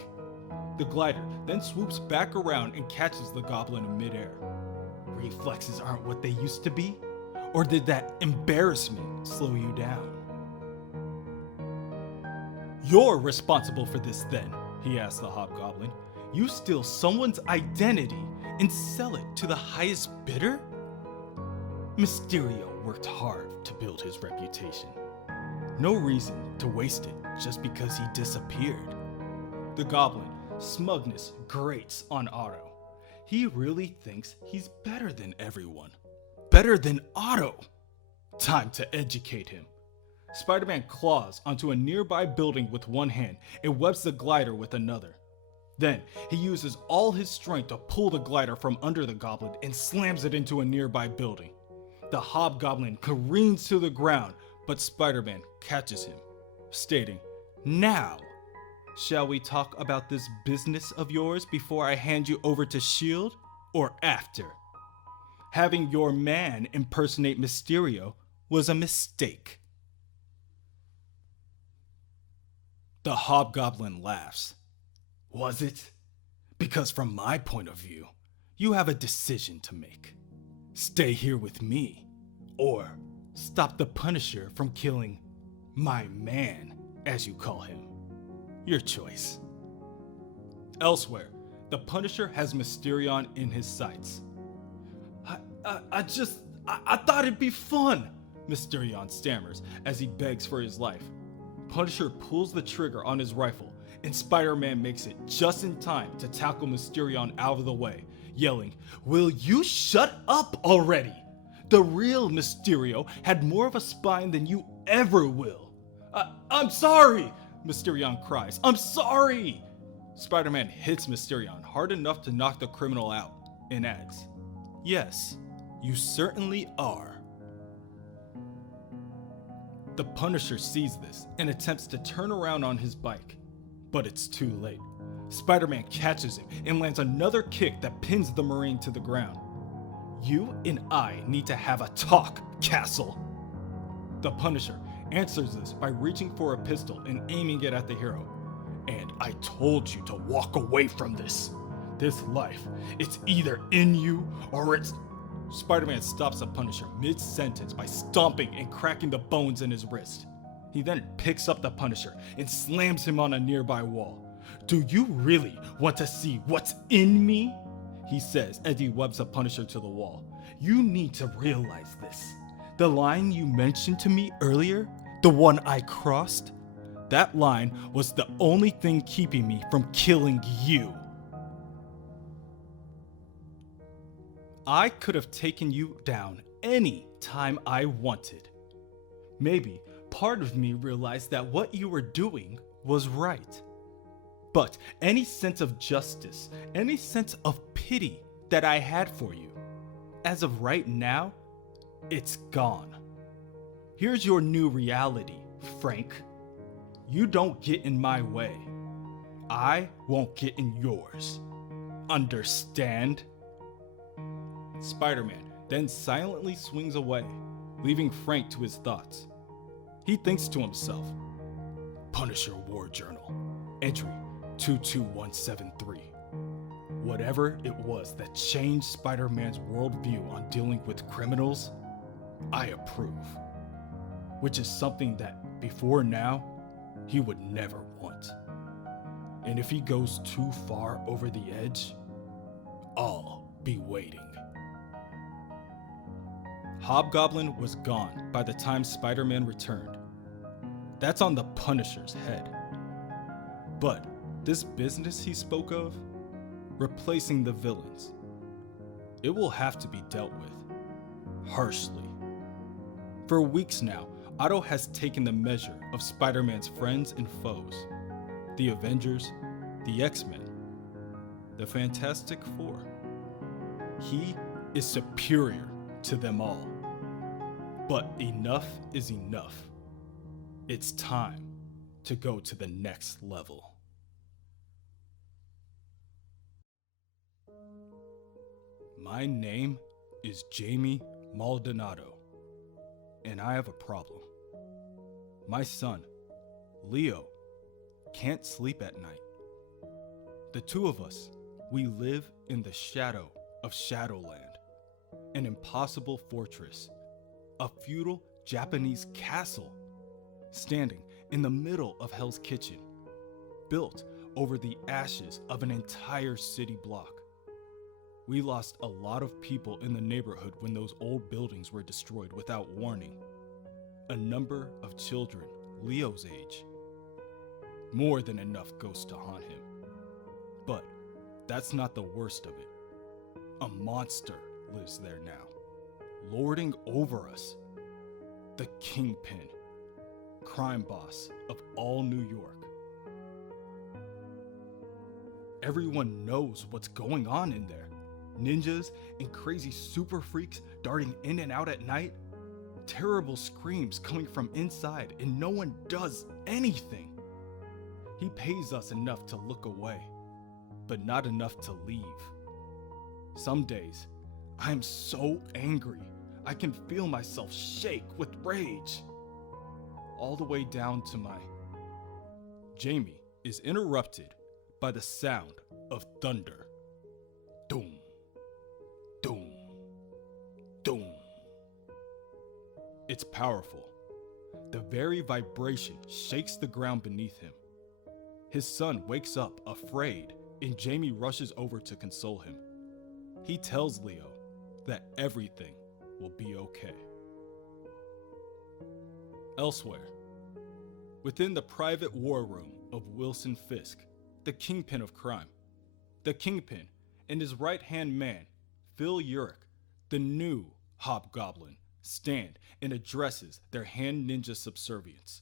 The glider then swoops back around and catches the Goblin in midair. Reflexes aren't what they used to be? Or did that embarrassment slow you down? You're responsible for this then, he asks the Hobgoblin. You steal someone's identity and sell it to the highest bidder? Mysterio worked hard to build his reputation. No reason to waste it just because he disappeared. The Goblin, smugness grates on Otto. He really thinks he's better than everyone. Better than Otto. Time to educate him. Spider-Man claws onto a nearby building with one hand and webs the glider with another. Then, he uses all his strength to pull the glider from under the Goblin and slams it into a nearby building. The Hobgoblin careens to the ground, but Spider-Man catches him, stating, now, shall we talk about this business of yours before I hand you over to S.H.I.E.L.D., or after? Having your man impersonate Mysterio was a mistake. The Hobgoblin laughs. Was it? Because from my point of view, you have a decision to make. Stay here with me, or stop the Punisher from killing my man, as you call him. Your choice. Elsewhere, the Punisher has Mysterion in his sights. I thought it'd be fun, Mysterion stammers as he begs for his life. Punisher pulls the trigger on his rifle, and Spider-Man makes it just in time to tackle Mysterion out of the way, yelling, "Will you shut up already? The real Mysterio had more of a spine than you ever will." I'm sorry, Mysterion cries. "I'm sorry." Spider-Man hits Mysterion hard enough to knock the criminal out and adds, "Yes, you certainly are." The Punisher sees this and attempts to turn around on his bike, but it's too late. Spider-Man catches him and lands another kick that pins the Marine to the ground. "You and I need to have a talk, Castle." The Punisher answers this by reaching for a pistol and aiming it at the hero. "And I told you to walk away from this. This life, it's either in you or it's..." Spider-Man stops the Punisher mid-sentence by stomping and cracking the bones in his wrist. He then picks up the Punisher and slams him on a nearby wall. "Do you really want to see what's in me?" he says as he webs the Punisher to the wall. "You need to realize this. The line you mentioned to me earlier, the one I crossed, that line was the only thing keeping me from killing you. I could have taken you down any time I wanted. Maybe part of me realized that what you were doing was right. But any sense of justice, any sense of pity that I had for you, as of right now, it's gone. Here's your new reality, Frank. You don't get in my way. I won't get in yours. Understand?" Spider-Man then silently swings away, leaving Frank to his thoughts. He thinks to himself, "Punisher War Journal, entry 22173. Whatever it was that changed Spider-Man's worldview on dealing with criminals, I approve. Which is something that, before now, he would never want. And if he goes too far over the edge, I'll be waiting." Hobgoblin was gone by the time Spider-Man returned. That's on the Punisher's head. But this business he spoke of, replacing the villains, it will have to be dealt with, harshly. For weeks now, Otto has taken the measure of Spider-Man's friends and foes. The Avengers, the X-Men, the Fantastic Four. He is superior to them all. But enough is enough. It's time to go to the next level. My name is Jamie Maldonado, and I have a problem. My son, Leo, can't sleep at night. The two of us, we live in the shadow of Shadowland, an impossible fortress, a feudal Japanese castle, standing in the middle of Hell's Kitchen, built over the ashes of an entire city block. We lost a lot of people in the neighborhood when those old buildings were destroyed without warning. A number of children Leo's age. More than enough ghosts to haunt him. But that's not the worst of it. A monster lives there now, lording over us. The Kingpin, crime boss of all New York. Everyone knows what's going on in there. Ninjas and crazy super freaks darting in and out at night. Terrible screams coming from inside, and no one does anything. He pays us enough to look away, but not enough to leave. Some days, I am so angry, I can feel myself shake with rage. All the way down to my... Jamie is interrupted by the sound of thunder. Doom. Doom. Doom. It's powerful. The very vibration shakes the ground beneath him. His son wakes up afraid, and Jamie rushes over to console him. He tells Leo, that everything will be okay. Elsewhere, within the private war room of Wilson Fisk, the kingpin of crime, the kingpin and his right-hand man, Phil Urich, the new Hobgoblin, stand and addresses their hand ninja subservients.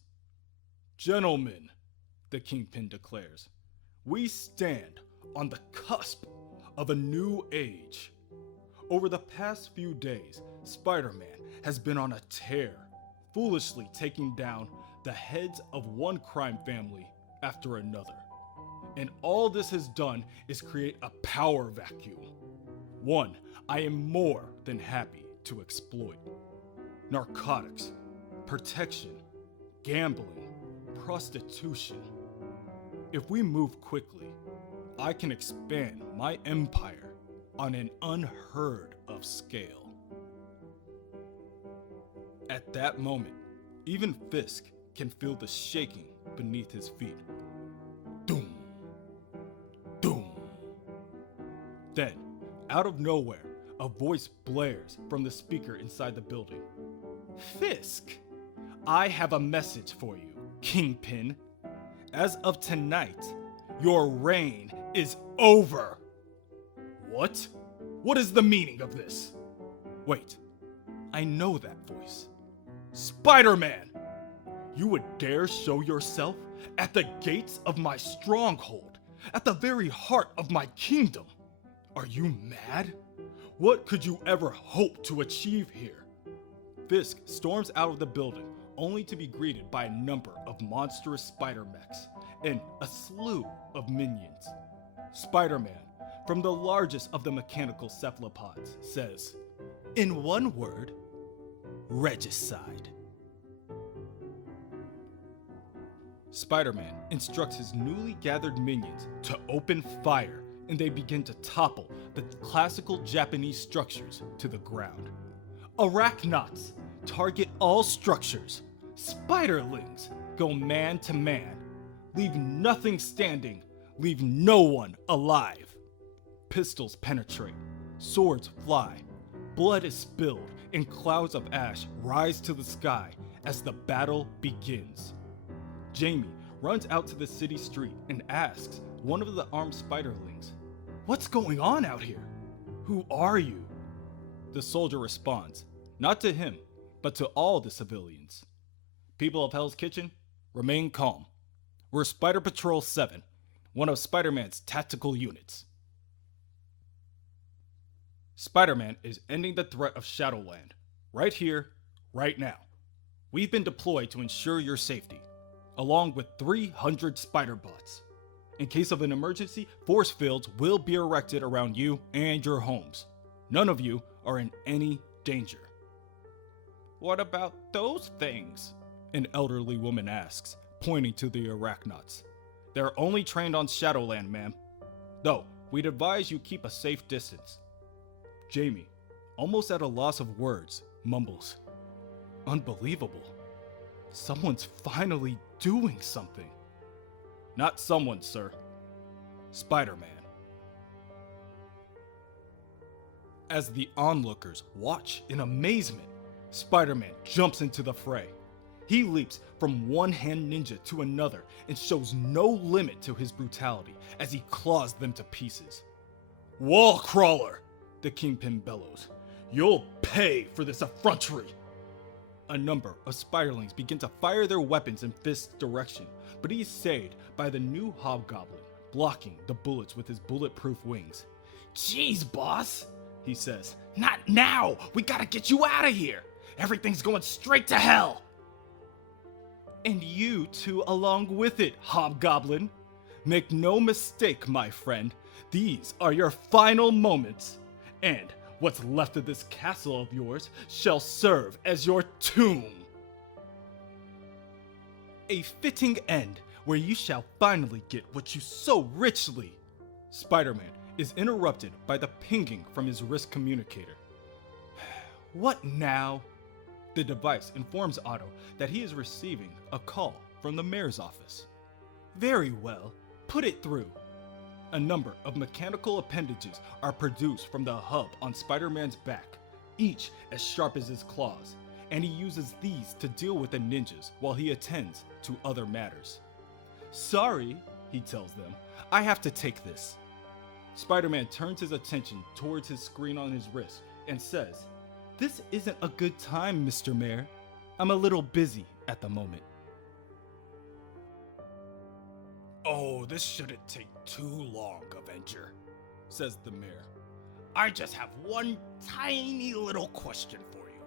Gentlemen, the kingpin declares, we stand on the cusp of a new age. Over the past few days, Spider-Man has been on a tear, foolishly taking down the heads of one crime family after another. And all this has done is create a power vacuum. One I am more than happy to exploit. Narcotics, protection, gambling, prostitution. If we move quickly, I can expand my empire on an unheard of scale. At that moment, even Fisk can feel the shaking beneath his feet. Doom! Doom! Then, out of nowhere, a voice blares from the speaker inside the building. Fisk, I have a message for you, Kingpin. As of tonight, your reign is over. What? What is the meaning of this? Wait, I know that voice. Spider-Man! You would dare show yourself at the gates of my stronghold, at the very heart of my kingdom? Are you mad? What could you ever hope to achieve here? Fisk storms out of the building, only to be greeted by a number of monstrous spider mechs and a slew of minions. Spider-Man, from the largest of the mechanical cephalopods, says, in one word, regicide. Spider-Man instructs his newly gathered minions to open fire, and they begin to topple the classical Japanese structures to the ground. Arachnauts target all structures. Spiderlings go man to man. Leave nothing standing. Leave no one alive. Pistols penetrate. Swords fly. Blood is spilled, and clouds of ash rise to the sky as the battle begins. Jamie runs out to the city street and asks one of the armed spiderlings, "What's going on out here? Who are you?" The soldier responds, not to him, but to all the civilians. "People of Hell's Kitchen, remain calm. We're Spider Patrol 7, one of Spider-Man's tactical units." Spider-Man is ending the threat of Shadowland, right here, right now. We've been deployed to ensure your safety, along with 300 spider bots. In case of an emergency, force fields will be erected around you and your homes. None of you are in any danger. "What about those things?" an elderly woman asks, pointing to the Arachnauts. "They're only trained on Shadowland, ma'am. Though, we'd advise you keep a safe distance." Jamie, almost at a loss of words, mumbles, "Unbelievable. Someone's finally doing something." "Not someone, sir. Spider-Man." As the onlookers watch in amazement, Spider-Man jumps into the fray. He leaps from one hand ninja to another and shows no limit to his brutality as he claws them to pieces. "Wall crawler!" the Kingpin bellows. "You'll pay for this effrontery!" A number of spiderlings begin to fire their weapons in Fisk's direction, but he is saved by the new Hobgoblin, blocking the bullets with his bulletproof wings. "Jeez, boss," he says. "Not now! We gotta get you out of here! Everything's going straight to hell!" "And you two along with it, Hobgoblin. Make no mistake, my friend, these are your final moments, and what's left of this castle of yours shall serve as your tomb. A fitting end where you shall finally get what you so richly..." Spider-Man is interrupted by the pinging from his wrist communicator. "What now?" The device informs Otto that he is receiving a call from the mayor's office. "Very well, put it through." A number of mechanical appendages are produced from the hub on Spider-Man's back, each as sharp as his claws, and he uses these to deal with the ninjas while he attends to other matters. "Sorry," he tells them, "I have to take this." Spider-Man turns his attention towards his screen on his wrist and says, "This isn't a good time, Mr. Mayor. I'm a little busy at the moment." "Oh, this shouldn't take too long, Avenger," says the mayor. "I just have one tiny little question for you.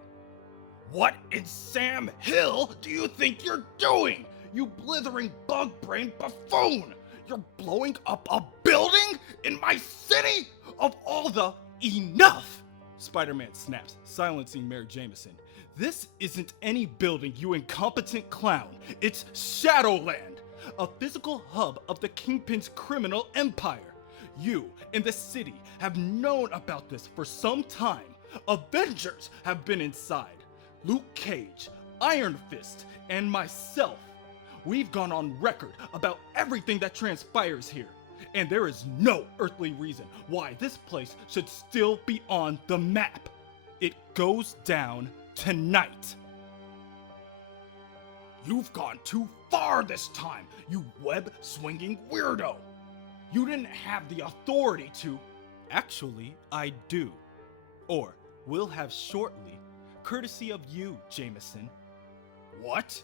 What in Sam Hill do you think you're doing, you blithering bug-brained buffoon? You're blowing up a building in my city? Of all the— Enough!" Spider-Man snaps, silencing Mayor Jameson. "This isn't any building, you incompetent clown. It's Shadowland, a physical hub of the Kingpin's criminal empire. You and the city have known about this for some time. Avengers have been inside. Luke Cage, Iron Fist, and myself. We've gone on record about everything that transpires here, and there is no earthly reason why this place should still be on the map. It goes down tonight." "You've gone too far this time, you web-swinging weirdo. You didn't have the authority to—" "Actually, I do. Or will have shortly, courtesy of you, Jameson." "What?"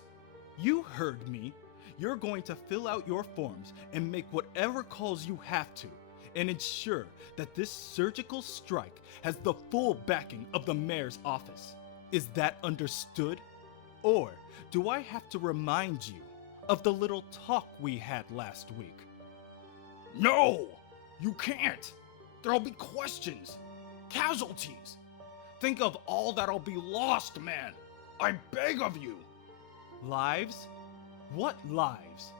"You heard me. You're going to fill out your forms and make whatever calls you have to, and ensure that this surgical strike has the full backing of the mayor's office. Is that understood? Or do I have to remind you of the little talk we had last week?" "No! You can't! There'll be questions, casualties. Think of all that'll be lost, man. I beg of you." "Lives? What lives?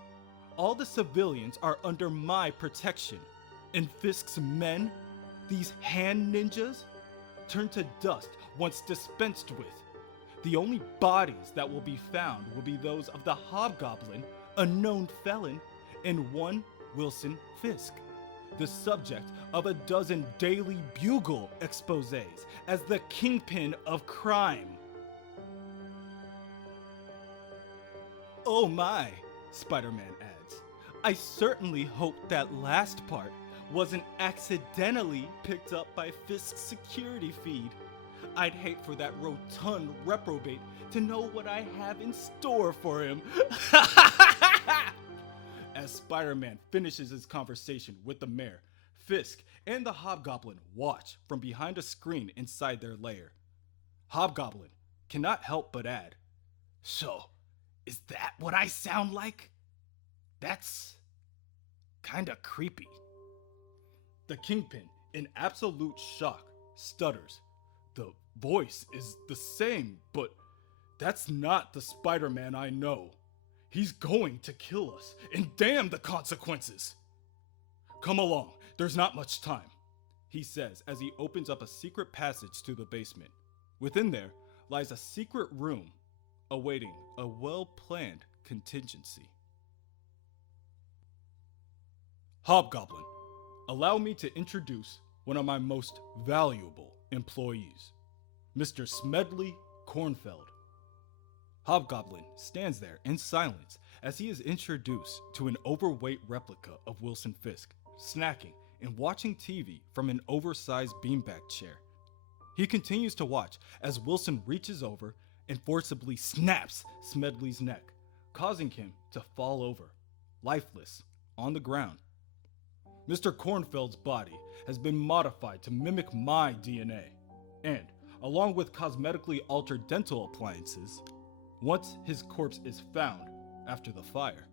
All the civilians are under my protection, and Fisk's men, these hand ninjas, turn to dust once dispensed with. The only bodies that will be found will be those of the Hobgoblin, a known felon, and one Wilson Fisk, the subject of a dozen Daily Bugle exposés as the kingpin of crime." "Oh my," Spider-Man adds. "I certainly hope that last part wasn't accidentally picked up by Fisk's security feed. I'd hate for that rotund reprobate to know what I have in store for him." As Spider-Man finishes his conversation with the mayor, Fisk and the Hobgoblin watch from behind a screen inside their lair. Hobgoblin cannot help but add, "So, is that what I sound like? That's kinda creepy." The Kingpin, in absolute shock, stutters. "The voice is the same, but that's not the Spider-Man I know. He's going to kill us, and damn the consequences." "Come along, there's not much time," he says as he opens up a secret passage to the basement. Within there lies a secret room awaiting a well-planned contingency. "Hobgoblin, allow me to introduce one of my most valuable employees, Mr. Smedley Kornfeld." Hobgoblin stands there in silence as he is introduced to an overweight replica of Wilson Fisk, snacking and watching TV from an oversized beanbag chair. He continues to watch as Wilson reaches over and forcibly snaps Smedley's neck, causing him to fall over, lifeless, on the ground. Mr. Kornfeld's body has been modified to mimic my DNA, and, along with cosmetically altered dental appliances, once his corpse is found after the fire,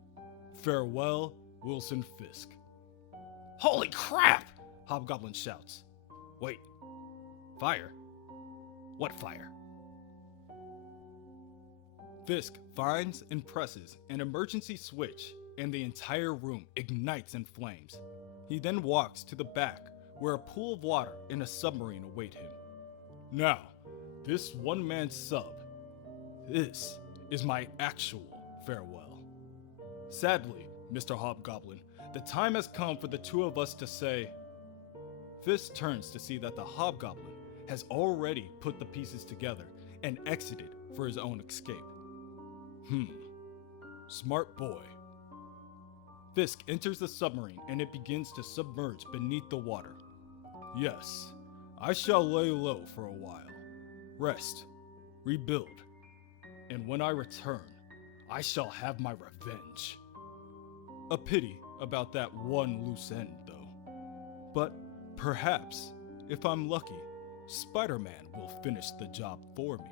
farewell, Wilson Fisk. "Holy crap!" Hobgoblin shouts. "Wait, fire? What fire?" Fisk finds and presses an emergency switch, and the entire room ignites in flames. He then walks to the back, where a pool of water and a submarine await him. "Now, this one-man sub. This is my actual farewell. Sadly, Mr. Hobgoblin, the time has come for the two of us to say. Fisk turns to see that the Hobgoblin has already put the pieces together and exited for his own escape. Smart boy. Fisk enters the submarine and it begins to submerge beneath the water. Yes, I shall lay low for a while, rest, rebuild, and when I return, I shall have my revenge. A pity about that one loose end, though. But perhaps, if I'm lucky, Spider-Man will finish the job for me.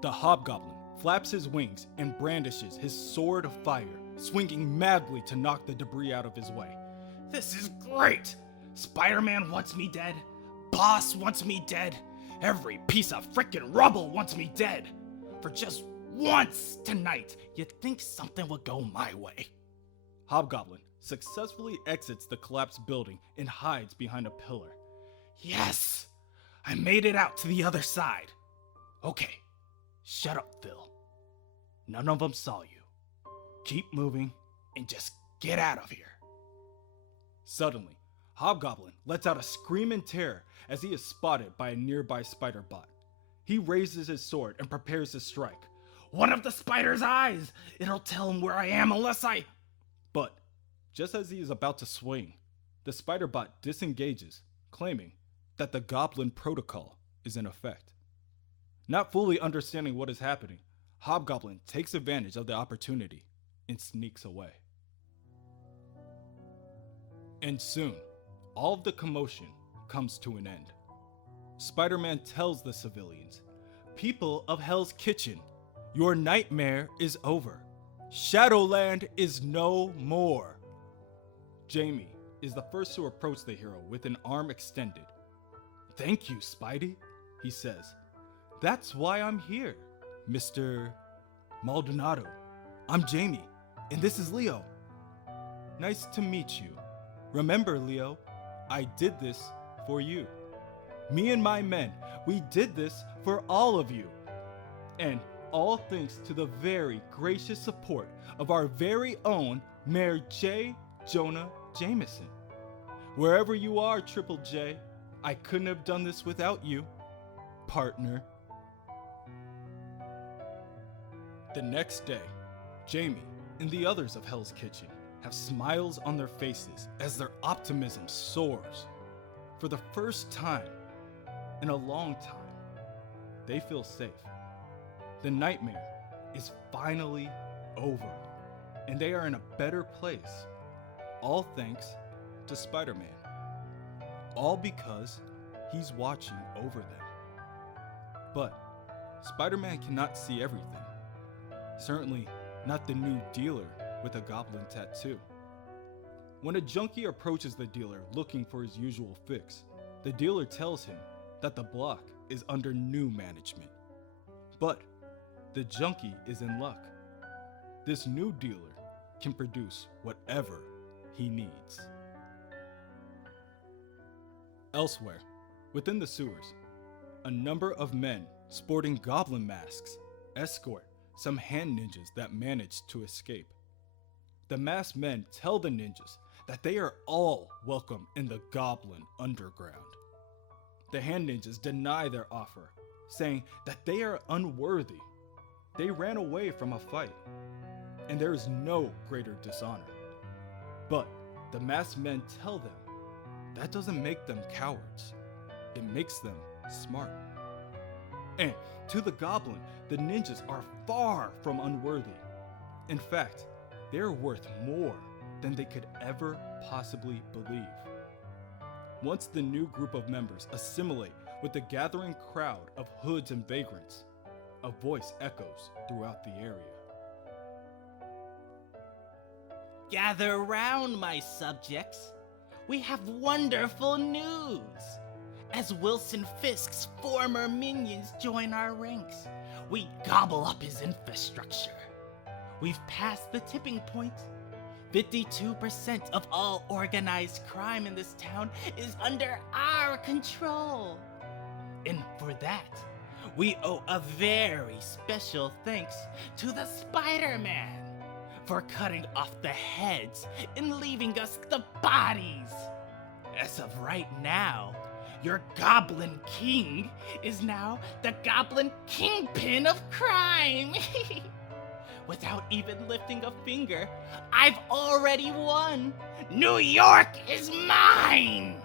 The Hobgoblin flaps his wings and brandishes his sword of fire, swinging madly to knock the debris out of his way. This is great! Spider-Man wants me dead. Boss wants me dead. Every piece of frickin' rubble wants me dead. For just once tonight, you'd think something would go my way. Hobgoblin successfully exits the collapsed building and hides behind a pillar. Yes! I made it out to the other side. Okay, shut up, Phil. None of them saw you. Keep moving and just get out of here. Suddenly, Hobgoblin lets out a scream in terror as he is spotted by a nearby spider bot. He raises his sword and prepares to strike. One of the spider's eyes! It'll tell him where I am unless I... But, just as he is about to swing, the spider bot disengages, claiming that the Goblin Protocol is in effect. Not fully understanding what is happening, Hobgoblin takes advantage of the opportunity and sneaks away. And soon, all of the commotion comes to an end. Spider-Man tells the civilians, "People of Hell's Kitchen, your nightmare is over. Shadowland is no more." Jamie is the first to approach the hero with an arm extended. "Thank you, Spidey," he says. "That's why I'm here, Mr. Maldonado. I'm Jamie, and this is Leo." "Nice to meet you. Remember, Leo, I did this for you. Me and my men, we did this for all of you. And all thanks to the very gracious support of our very own Mayor J. Jonah Jameson. Wherever you are, Triple J, I couldn't have done this without you, partner." The next day, Jamie and the others of Hell's Kitchen have smiles on their faces as their optimism soars. For the first time in a long time, they feel safe. The nightmare is finally over, and they are in a better place, all thanks to Spider-Man. All because he's watching over them. But Spider-Man cannot see everything. Certainly not the new dealer with a goblin tattoo. When a junkie approaches the dealer looking for his usual fix, the dealer tells him that the block is under new management. But the junkie is in luck. This new dealer can produce whatever he needs. Elsewhere, within the sewers, a number of men sporting goblin masks escort some hand ninjas that manage to escape. The masked men tell the ninjas that they are all welcome in the Goblin Underground. The hand ninjas deny their offer, saying that they are unworthy. They ran away from a fight, and there is no greater dishonor. But the masked men tell them that doesn't make them cowards. It makes them smart. And to the Goblin, the ninjas are far from unworthy. In fact, they're worth more than they could ever possibly believe. Once the new group of members assimilate with the gathering crowd of hoods and vagrants, a voice echoes throughout the area. Gather round, my subjects. We have wonderful news. As Wilson Fisk's former minions join our ranks, we gobble up his infrastructure. We've passed the tipping point. 52% of all organized crime in this town is under our control. And for that, we owe a very special thanks to the Spider-Man. for cutting off the heads and leaving us the bodies. As of right now, your Goblin King is now the Goblin Kingpin of crime. Without even lifting a finger, I've already won. New York is mine!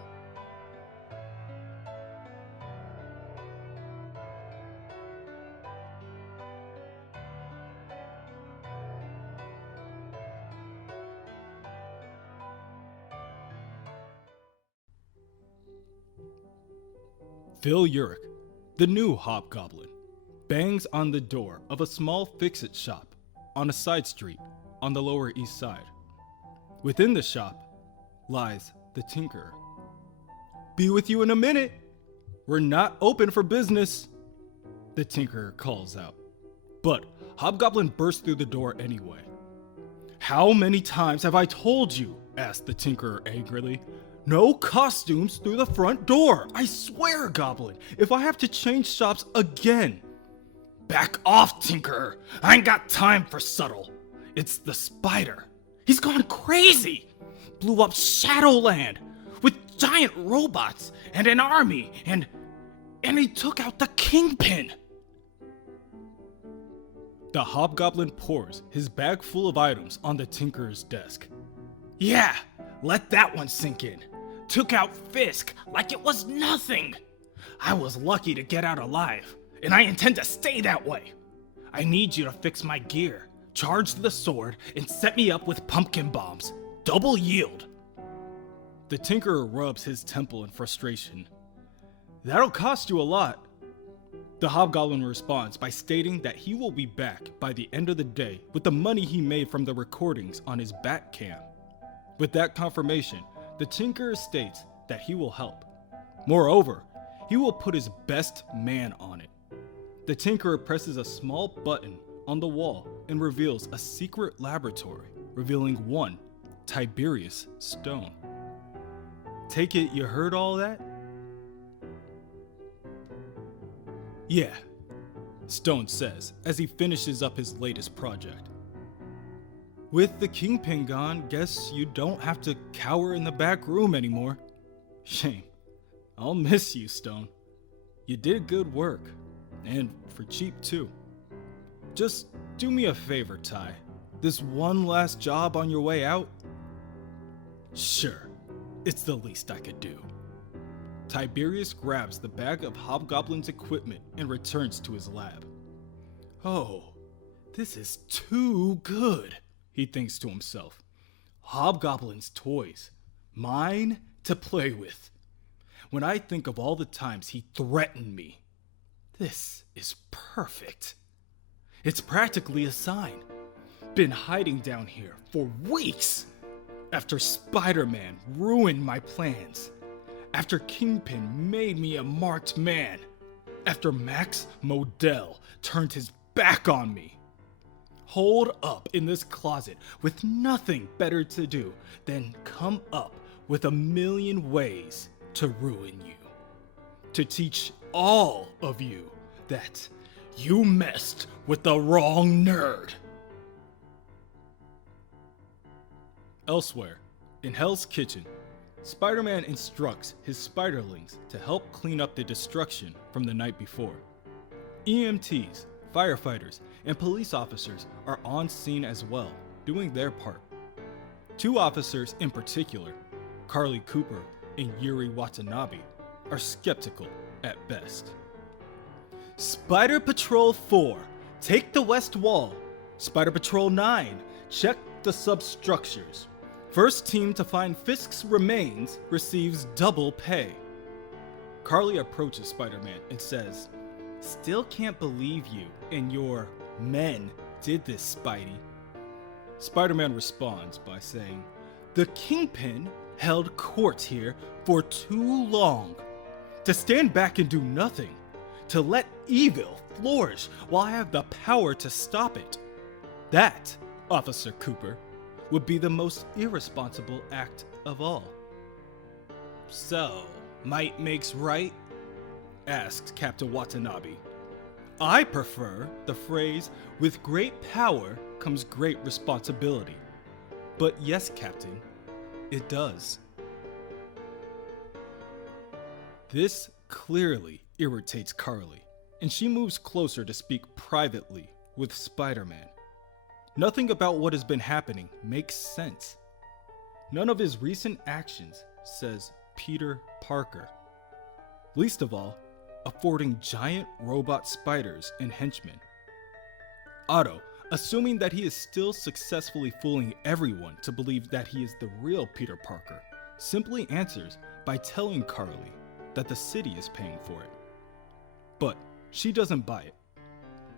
Phil Urich, the new Hobgoblin, bangs on the door of a small fix-it shop on a side street on the Lower East Side. Within the shop lies the Tinkerer. "Be with you in a minute. We're not open for business," the Tinkerer calls out. But Hobgoblin bursts through the door anyway. "How many times have I told you?" asked the Tinkerer angrily. "No costumes through the front door. I swear, Goblin, if I have to change shops again." "Back off, Tinkerer. I ain't got time for subtle. It's the spider. He's gone crazy. Blew up Shadowland with giant robots and an army and he took out the Kingpin." The Hobgoblin pours his bag full of items on the Tinkerer's desk. "Yeah, let that one sink in. Took out Fisk like it was nothing. I was lucky to get out alive, and I intend to stay that way. I need you to fix my gear, charge the sword, and set me up with pumpkin bombs. Double yield." The Tinkerer rubs his temple in frustration. "That'll cost you a lot." The Hobgoblin responds by stating that he will be back by the end of the day with the money he made from the recordings on his bat cam. With that confirmation, the Tinkerer states that he will help. Moreover, he will put his best man on it. The Tinkerer presses a small button on the wall and reveals a secret laboratory, revealing one Tiberius stone. "Take it you heard all that?" "Yeah," Stone says as he finishes up his latest project. "With the Kingpin gone, guess you don't have to cower in the back room anymore. Shame. I'll miss you, Stone. You did good work, and for cheap too. Just do me a favor, Ty. This one last job on your way out?" "Sure, it's the least I could do." Tiberius grabs the bag of Hobgoblin's equipment and returns to his lab. "Oh, this is too good," he thinks to himself. "Hobgoblin's toys, mine to play with. When I think of all the times he threatened me, this is perfect. It's practically a sign. Been hiding down here for weeks. After Spider-Man ruined my plans. After Kingpin made me a marked man. After Max Modell turned his back on me. Holed up in this closet with nothing better to do than come up with a million ways to ruin you. To teach all of you that you messed with the wrong nerd." Elsewhere, in Hell's Kitchen, Spider-Man instructs his spiderlings to help clean up the destruction from the night before. EMTs, firefighters, and police officers are on scene as well, doing their part. Two officers in particular, Carly Cooper and Yuri Watanabe, are skeptical at best. "Spider Patrol 4, take the west wall. Spider Patrol 9, check the substructures. First team to find Fisk's remains receives double pay." Carly approaches Spider-Man and says, "Still can't believe you and your men did this, Spidey." Spider-Man responds by saying, "The Kingpin held court here for too long. To stand back and do nothing. To let evil flourish while I have the power to stop it. That, Officer Cooper, would be the most irresponsible act of all." "So, might makes right?" asked Captain Watanabe. "I prefer the phrase, 'With great power comes great responsibility. But yes, Captain, it does. This clearly irritates Carly, and she moves closer to speak privately with Spider-Man. Nothing about what has been happening makes sense. None of his recent actions says Peter Parker. Least of all, affording giant robot spiders and henchmen. Otto, assuming that he is still successfully fooling everyone to believe that he is the real Peter Parker, simply answers by telling Carly that the city is paying for it. But she doesn't buy it.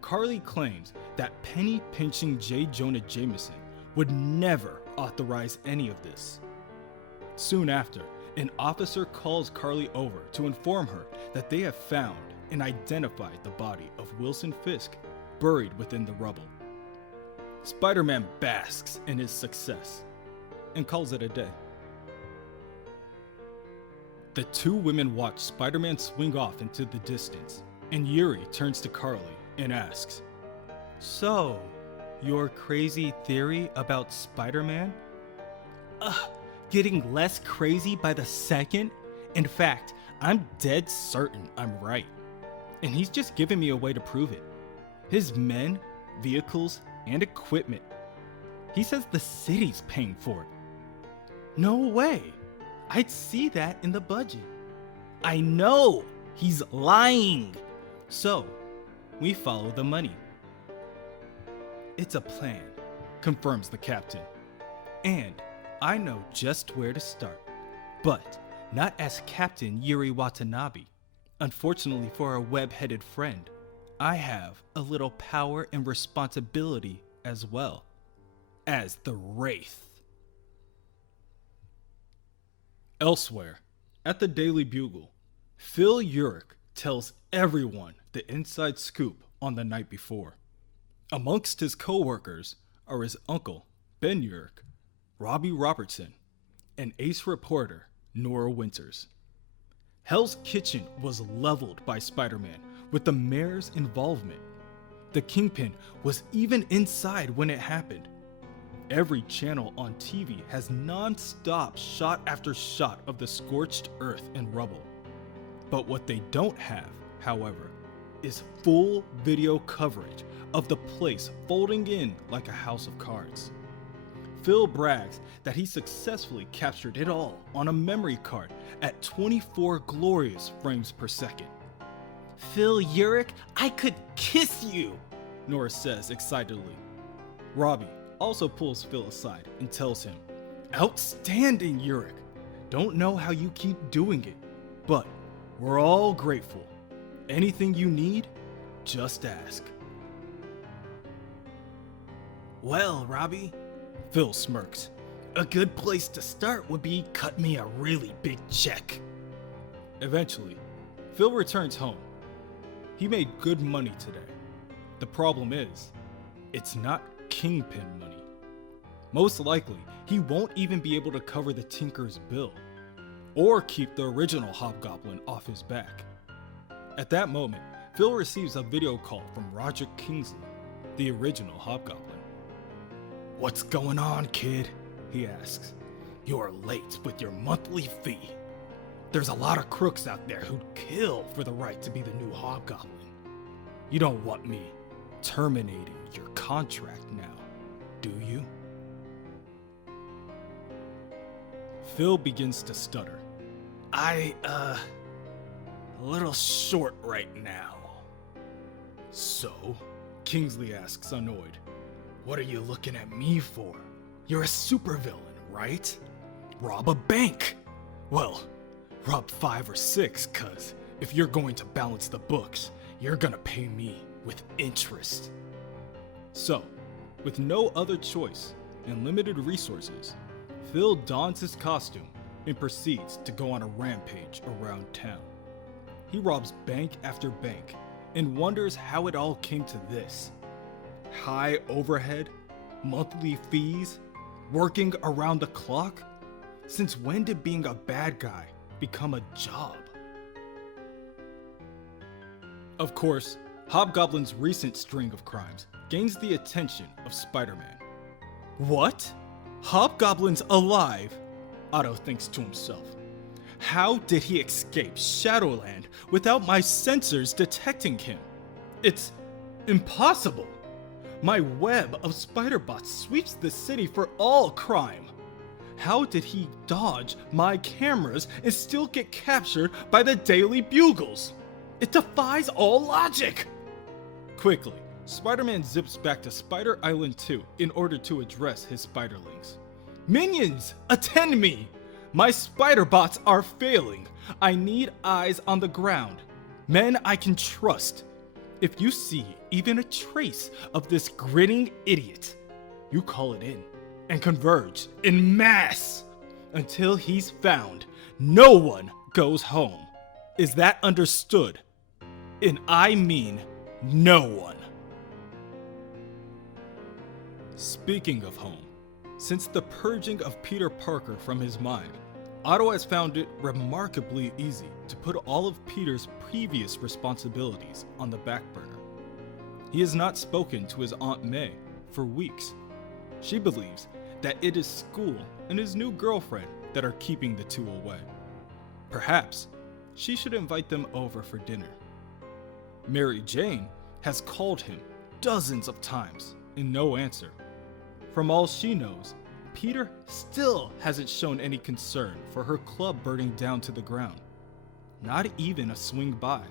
Carly claims that penny-pinching J. Jonah Jameson would never authorize any of this. Soon after, an officer calls Carly over to inform her that they have found and identified the body of Wilson Fisk buried within the rubble. Spider-Man basks in his success and calls it a day. The two women watch Spider-Man swing off into the distance, and Yuri turns to Carly and asks, "So, your crazy theory about Spider-Man?" Getting less crazy by the second? In fact, I'm dead certain I'm right. And he's just giving me a way to prove it. His men, vehicles, and equipment. He says the city's paying for it. No way. I'd see that in the budget. I know. He's lying. So, we follow the money. It's a plan, confirms the captain. And I know just where to start, but not as Captain Yuri Watanabe. Unfortunately for our web-headed friend, I have a little power and responsibility as well, as the Wraith. Elsewhere, at the Daily Bugle, Phil Urich tells everyone the inside scoop on the night before. Amongst his co-workers are his uncle, Ben Urich, Robbie Robertson, and ace reporter Nora Winters. Hell's Kitchen was leveled by Spider-Man with the mayor's involvement. The Kingpin was even inside when it happened. Every channel on TV has non-stop shot after shot of the scorched earth and rubble. But what they don't have, however, is full video coverage of the place folding in like a house of cards. Phil brags that he successfully captured it all on a memory card at 24 glorious frames per second. Phil Urich, I could kiss you, Nora says excitedly. Robbie also pulls Phil aside and tells him, "Outstanding, Urich. Don't know how you keep doing it, but we're all grateful. Anything you need, just ask." Well, Robbie, Phil smirks. A good place to start would be cut me a really big check. Eventually, Phil returns home. He made good money today. The problem is, it's not Kingpin money. Most likely, he won't even be able to cover the Tinker's bill, or keep the original Hobgoblin off his back. At that moment, Phil receives a video call from Roger Kingsley, the original Hobgoblin. "What's going on, kid?" he asks. "You're late with your monthly fee. There's a lot of crooks out there who'd kill for the right to be the new Hobgoblin. You don't want me terminating your contract now, do you?" Phil begins to stutter. A little short right now." "So?" Kingsley asks, annoyed. "What are you looking at me for? You're a supervillain, right? Rob a bank. Well, rob 5 or 6, cause if you're going to balance the books, you're gonna pay me with interest." So, with no other choice and limited resources, Phil dons his costume and proceeds to go on a rampage around town. He robs bank after bank and wonders how it all came to this. High overhead, monthly fees, working around the clock? Since when did being a bad guy become a job? Of course, Hobgoblin's recent string of crimes gains the attention of Spider-Man. What? Hobgoblin's alive? Otto thinks to himself. How did he escape Shadowland without my sensors detecting him? It's impossible. My web of spider bots sweeps the city for all crime. How did he dodge my cameras and still get captured by the Daily Bugles? It defies all logic! Quickly, Spider-Man zips back to Spider Island 2 in order to address his spiderlings. Minions, attend me! My spider bots are failing. I need eyes on the ground. Men I can trust. If you see even a trace of this grinning idiot, you call it in and converge in mass. Until he's found, no one goes home. Is that understood? And I mean no one. Speaking of home, since the purging of Peter Parker from his mind, Otto has found it remarkably easy to put all of Peter's previous responsibilities on the back burner. He has not spoken to his Aunt May for weeks. She believes that it is school and his new girlfriend that are keeping the two away. Perhaps she should invite them over for dinner. Mary Jane has called him dozens of times and no answer. From all she knows, Peter still hasn't shown any concern for her club burning down to the ground. Not even a swing by.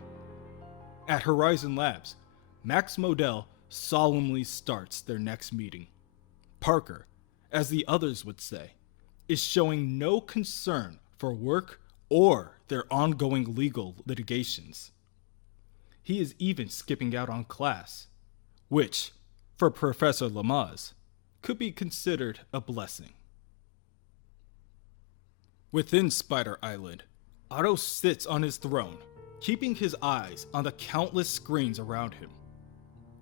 At Horizon Labs, Max Modell solemnly starts their next meeting. Parker, as the others would say, is showing no concern for work or their ongoing legal litigations. He is even skipping out on class, which, for Professor Lopez, could be considered a blessing. Within Spider Island, Otto sits on his throne, keeping his eyes on the countless screens around him.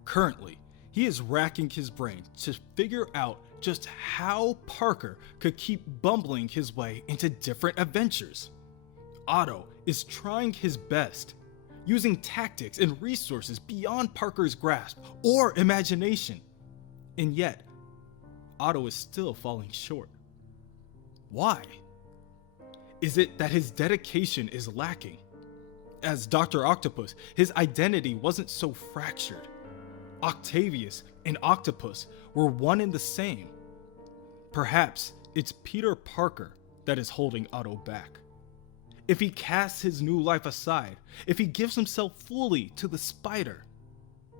Currently, he is racking his brain to figure out just how Parker could keep bumbling his way into different adventures. Otto is trying his best, using tactics and resources beyond Parker's grasp or imagination. And yet, Otto is still falling short. Why? Is it that his dedication is lacking? As Dr. Octopus, his identity wasn't so fractured. Octavius and Octopus were one and the same. Perhaps it's Peter Parker that is holding Otto back. If he casts his new life aside, if he gives himself fully to the spider,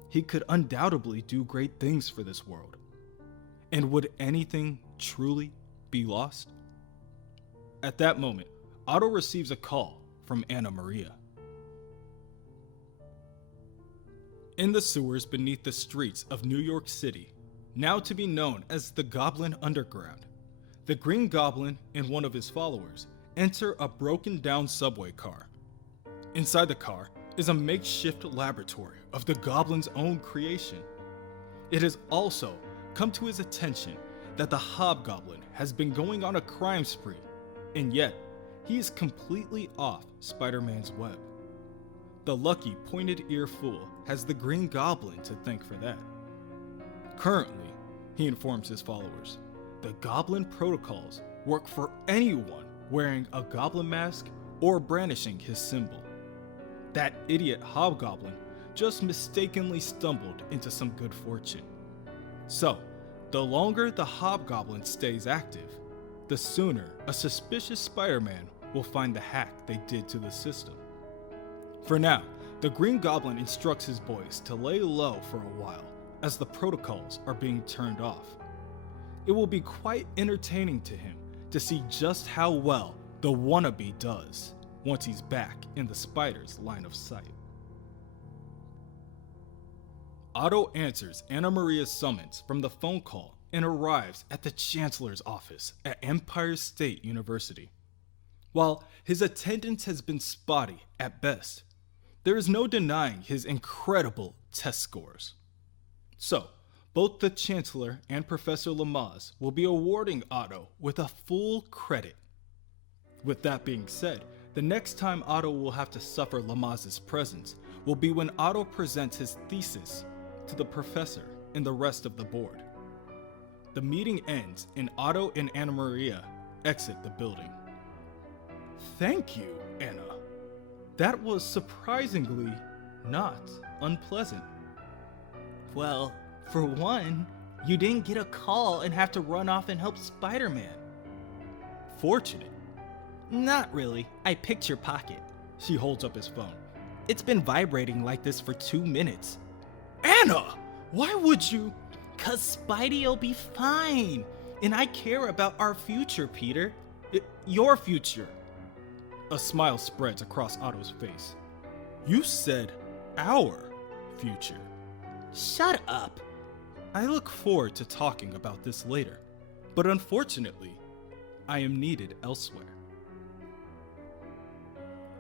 he could undoubtedly do great things for this world. And would anything truly be lost? At that moment, Otto receives a call from Anna Maria. In the sewers beneath the streets of New York City, now to be known as the Goblin Underground, the Green Goblin and one of his followers enter a broken down subway car. Inside the car is a makeshift laboratory of the Goblin's own creation. It has also come to his attention that the Hobgoblin has been going on a crime spree, and yet he is completely off Spider-Man's web. The lucky pointed ear fool has the Green Goblin to thank for that. Currently, he informs his followers, the Goblin protocols work for anyone wearing a goblin mask or brandishing his symbol. That idiot Hobgoblin just mistakenly stumbled into some good fortune. So, the longer the Hobgoblin stays active, the sooner a suspicious Spider-Man will find the hack they did to the system. For now, the Green Goblin instructs his boys to lay low for a while as the protocols are being turned off. It will be quite entertaining to him to see just how well the wannabe does once he's back in the spider's line of sight. Otto answers Anna Maria's summons from the phone call and arrives at the Chancellor's office at Empire State University. While his attendance has been spotty at best, there is no denying his incredible test scores. So, both the Chancellor and Professor Lopez will be awarding Otto with a full credit. With that being said, the next time Otto will have to suffer Lopez's presence will be when Otto presents his thesis to the professor and the rest of the board. The meeting ends and Otto and Anna Maria exit the building. Thank you, Anna. That was surprisingly not unpleasant. Well, for one, you didn't get a call and have to run off and help Spider-Man. Fortunate. Not really. I picked your pocket. She holds up his phone. It's been vibrating like this for 2 minutes. Anna! Why would you? 'Cause Spidey'll be fine. And I care about our future, Peter. Your future. A smile spreads across Otto's face. You said our future. Shut up. I look forward to talking about this later, but unfortunately, I am needed elsewhere.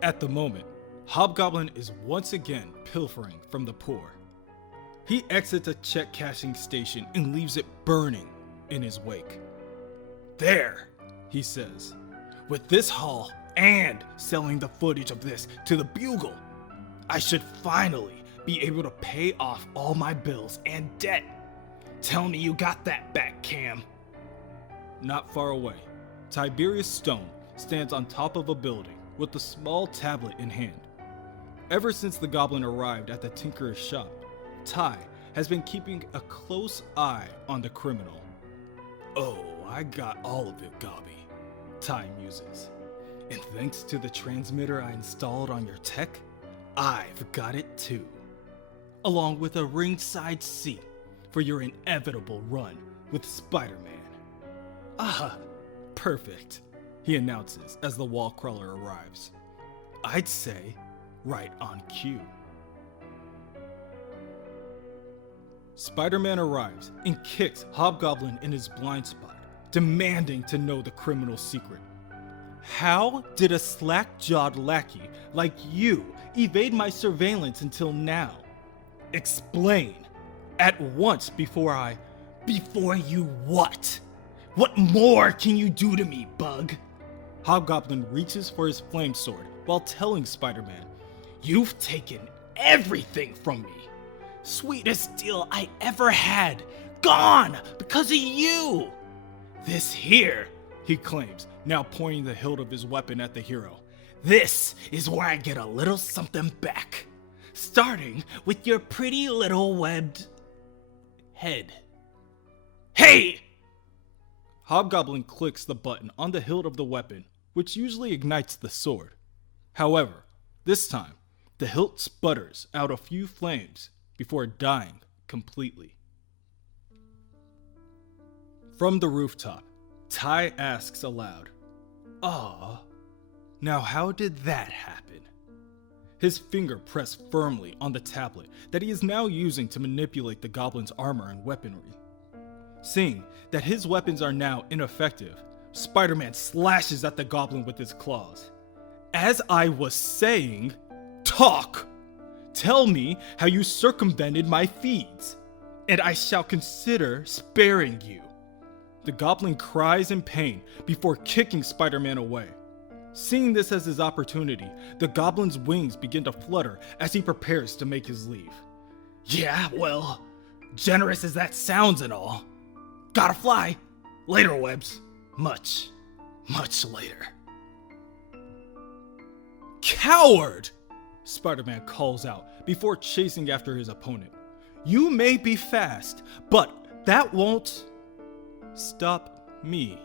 At the moment, Hobgoblin is once again pilfering from the poor. He exits a check cashing station and leaves it burning in his wake. There, he says, with this haul and selling the footage of this to the Bugle, I should finally be able to pay off all my bills and debt. Tell me you got that back, Cam. Not far away, Tiberius Stone stands on top of a building with a small tablet in hand. Ever since the goblin arrived at the tinkerer's shop, Ty has been keeping a close eye on the criminal. Oh, I got all of it, Gobby, Ty muses. And thanks to the transmitter I installed on your tech, I've got it too. Along with a ringside seat for your inevitable run with Spider-Man. Ah, perfect, he announces as the wall crawler arrives. I'd say right on cue. Spider-Man arrives and kicks Hobgoblin in his blind spot, demanding to know the criminal's secret. How did a slack-jawed lackey like you evade my surveillance until now? Explain at once before you what? What more can you do to me, Bug? Hobgoblin reaches for his flame sword while telling Spider-Man, you've taken everything from me. Sweetest deal I ever had, gone because of you. This here, he claims, now pointing the hilt of his weapon at the hero. This is where I get a little something back. Starting with your pretty little webbed head. Hey! Hobgoblin clicks the button on the hilt of the weapon, which usually ignites the sword. However, this time, the hilt sputters out a few flames before dying completely. From the rooftop, Ty asks aloud, "Ah, now how did that happen?" His finger pressed firmly on the tablet that he is now using to manipulate the goblin's armor and weaponry. Seeing that his weapons are now ineffective, Spider-Man slashes at the goblin with his claws. As I was saying, talk! Tell me how you circumvented my feeds, and I shall consider sparing you. The goblin cries in pain before kicking Spider-Man away. Seeing this as his opportunity, the goblin's wings begin to flutter as he prepares to make his leave. Yeah, well, generous as that sounds and all. Gotta fly. Later, Webs. Much, much later. Coward! Spider-Man calls out before chasing after his opponent. You may be fast, but that won't stop me.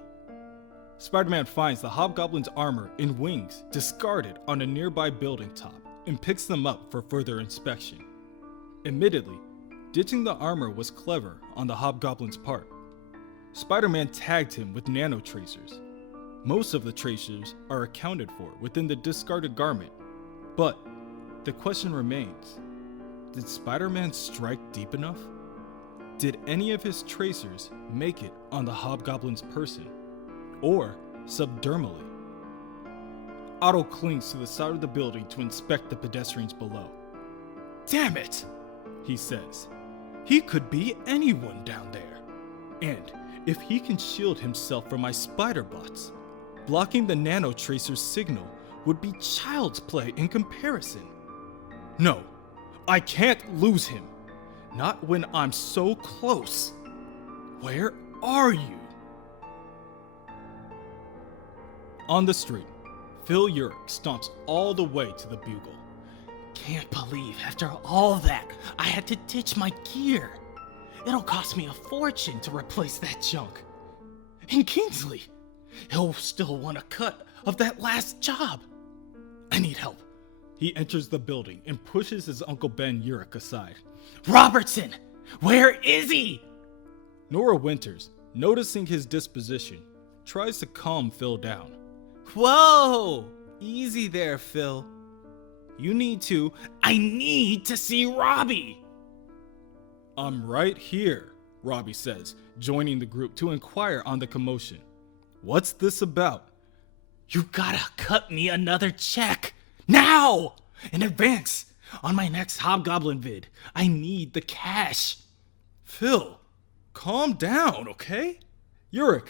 Spider-Man finds the Hobgoblin's armor and wings discarded on a nearby building top and picks them up for further inspection. Admittedly, ditching the armor was clever on the Hobgoblin's part. Spider-Man tagged him with nanotracers. Most of the tracers are accounted for within the discarded garment, but the question remains, did Spider-Man strike deep enough? Did any of his tracers make it on the Hobgoblin's person, or subdermally? Otto clings to the side of the building to inspect the pedestrians below. Damn it, he says. He could be anyone down there. And if he can shield himself from my spider bots, blocking the nanotracer's signal would be child's play in comparison. No, I can't lose him. Not when I'm so close. Where are you? On the street, Phil Urich stomps all the way to the Bugle. Can't believe after all that, I had to ditch my gear. It'll cost me a fortune to replace that junk. And Kingsley, he'll still want a cut of that last job. I need help. He enters the building and pushes his Uncle Ben Urich aside. Robertson, where is he? Nora Winters, noticing his disposition, tries to calm Phil down. Whoa! Easy there, Phil. I need to see Robbie! I'm right here, Robbie says, joining the group to inquire on the commotion. What's this about? You gotta cut me another check. Now! In advance! On my next Hobgoblin vid, I need the cash. Phil, calm down, okay? Urich,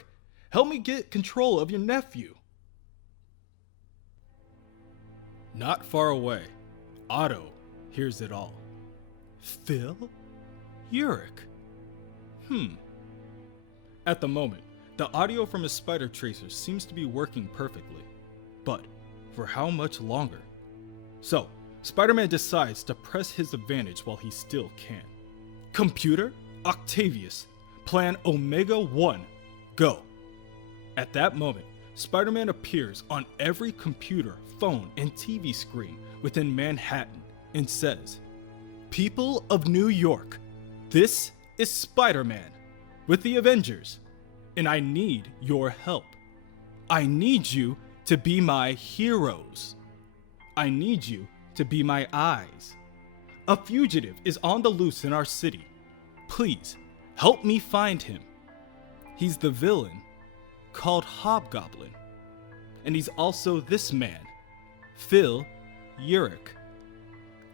help me get control of your nephew. Not far away, Otto hears it all. Phil? Urich? At the moment, the audio from his spider tracer seems to be working perfectly. But for how much longer? So, Spider-Man decides to press his advantage while he still can. Computer, Octavius, Plan Omega 1, go. At that moment, Spider-Man appears on every computer, phone, and TV screen within Manhattan and says, "People of New York, this is Spider-Man with the Avengers, and I need your help. I need you to be my heroes. I need you to be my eyes. A fugitive is on the loose in our city. Please, help me find him. He's the villain called Hobgoblin. And he's also this man, Phil Urich.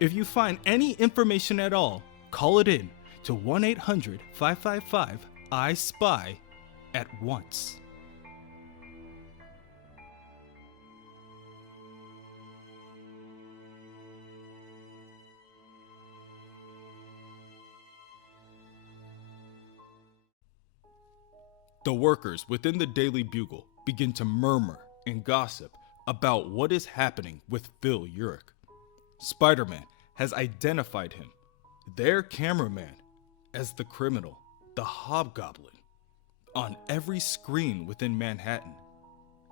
If you find any information at all, call it in to 1-800-555-I-SPY at once." The workers within the Daily Bugle begin to murmur and gossip about what is happening with Phil Urich. Spider-Man has identified him, their cameraman, as the criminal, the Hobgoblin, on every screen within Manhattan.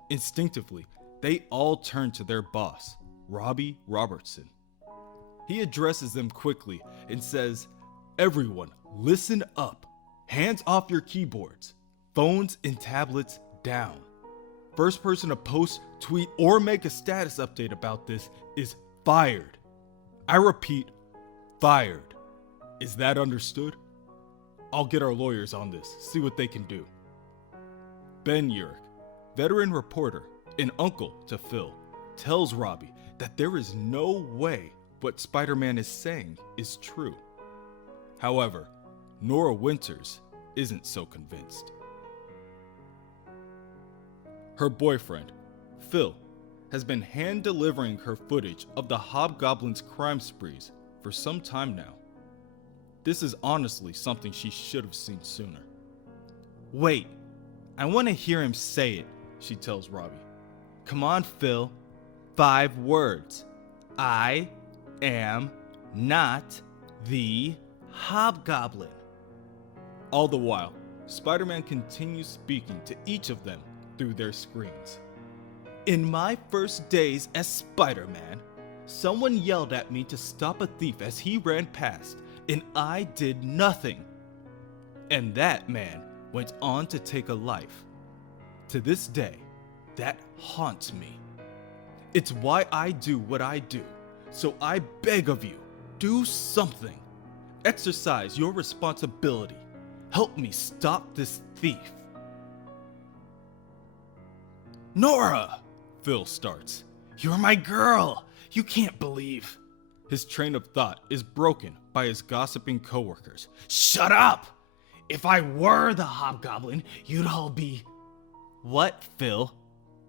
Instinctively, they all turn to their boss, Robbie Robertson. He addresses them quickly and says, "Everyone, listen up. Hands off your keyboards. Phones and tablets down. First person to post, tweet, or make a status update about this is fired. I repeat, fired. Is that understood? I'll get our lawyers on this, see what they can do." Ben Urich, veteran reporter and uncle to Phil, tells Robbie that there is no way what Spider-Man is saying is true. However, Nora Winters isn't so convinced. Her boyfriend, Phil, has been hand-delivering her footage of the Hobgoblin's crime sprees for some time now. This is honestly something she should have seen sooner. "Wait, I want to hear him say it," she tells Robbie. "Come on, Phil. 5 words. I am not the Hobgoblin." All the while, Spider-Man continues speaking to each of them through their screens. "In my first days as Spider-Man, someone yelled at me to stop a thief as he ran past, and I did nothing. And that man went on to take a life. To this day, that haunts me. It's why I do what I do, so I beg of you, do something. Exercise your responsibility. Help me stop this thief." "Nora!" Phil starts. "You're my girl! You can't believe..." His train of thought is broken by his gossiping coworkers. "Shut up! If I were the Hobgoblin, you'd all be..." "What, Phil?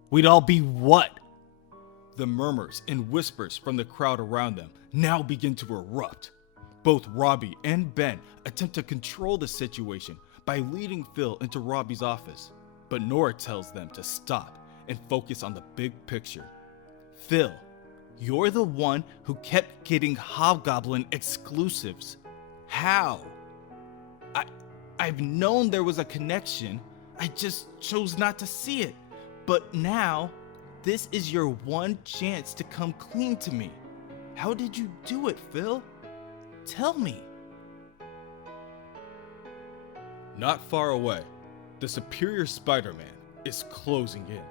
We'd all be what?" The murmurs and whispers from the crowd around them now begin to erupt. Both Robbie and Ben attempt to control the situation by leading Phil into Robbie's office, but Nora tells them to stop and focus on the big picture. Phil, you're the one who kept getting Hobgoblin exclusives. How? I've known there was a connection, I just chose not to see it. But now, this is your one chance to come clean to me. How did you do it, Phil? Tell me. Not far away, the Superior Spider-Man is closing in.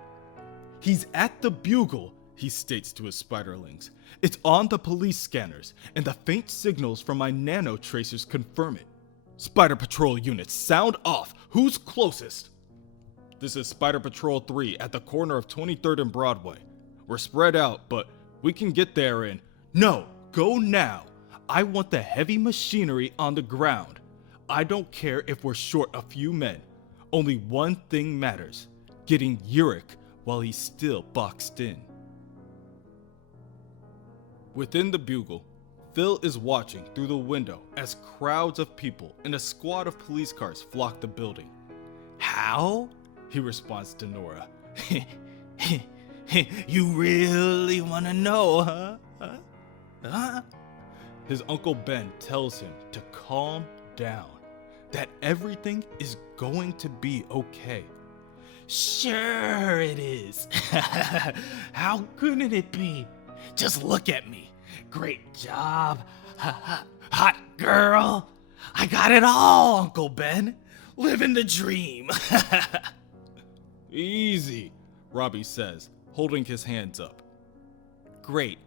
He's at the Bugle, he states to his spiderlings. It's on the police scanners, and the faint signals from my nano tracers confirm it. Spider Patrol units, sound off. Who's closest? This is Spider Patrol 3 at the corner of 23rd and Broadway. We're spread out, but we can get there in... No, go now. I want the heavy machinery on the ground. I don't care if we're short a few men. Only one thing matters. Getting Uric while he's still boxed in. Within the Bugle, Phil is watching through the window as crowds of people and a squad of police cars flock the building. How? He responds to Nora. You really want to know, huh? His Uncle Ben tells him to calm down, that everything is going to be okay. Sure it is. How couldn't it be? Just look at me. Great job. Hot girl. I got it all, Uncle Ben. Living the dream. Easy, Robbie says, holding his hands up. Great.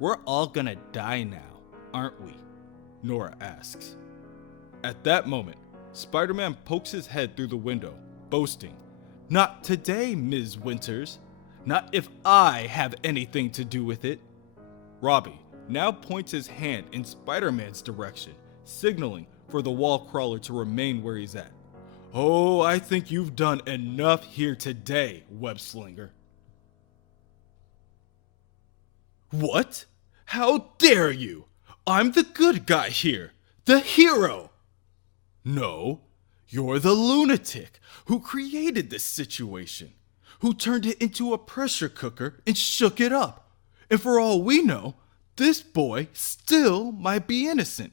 We're all gonna die now, aren't we? Nora asks. At that moment, Spider-Man pokes his head through the window, boasting, "Not today, Ms. Winters. Not if I have anything to do with it." Robbie now points his hand in Spider-Man's direction, signaling for the wall crawler to remain where he's at. "Oh, I think you've done enough here today, web-slinger." What? How dare you? I'm the good guy here, the hero. No, you're the lunatic who created this situation, who turned it into a pressure cooker and shook it up. And for all we know, this boy still might be innocent.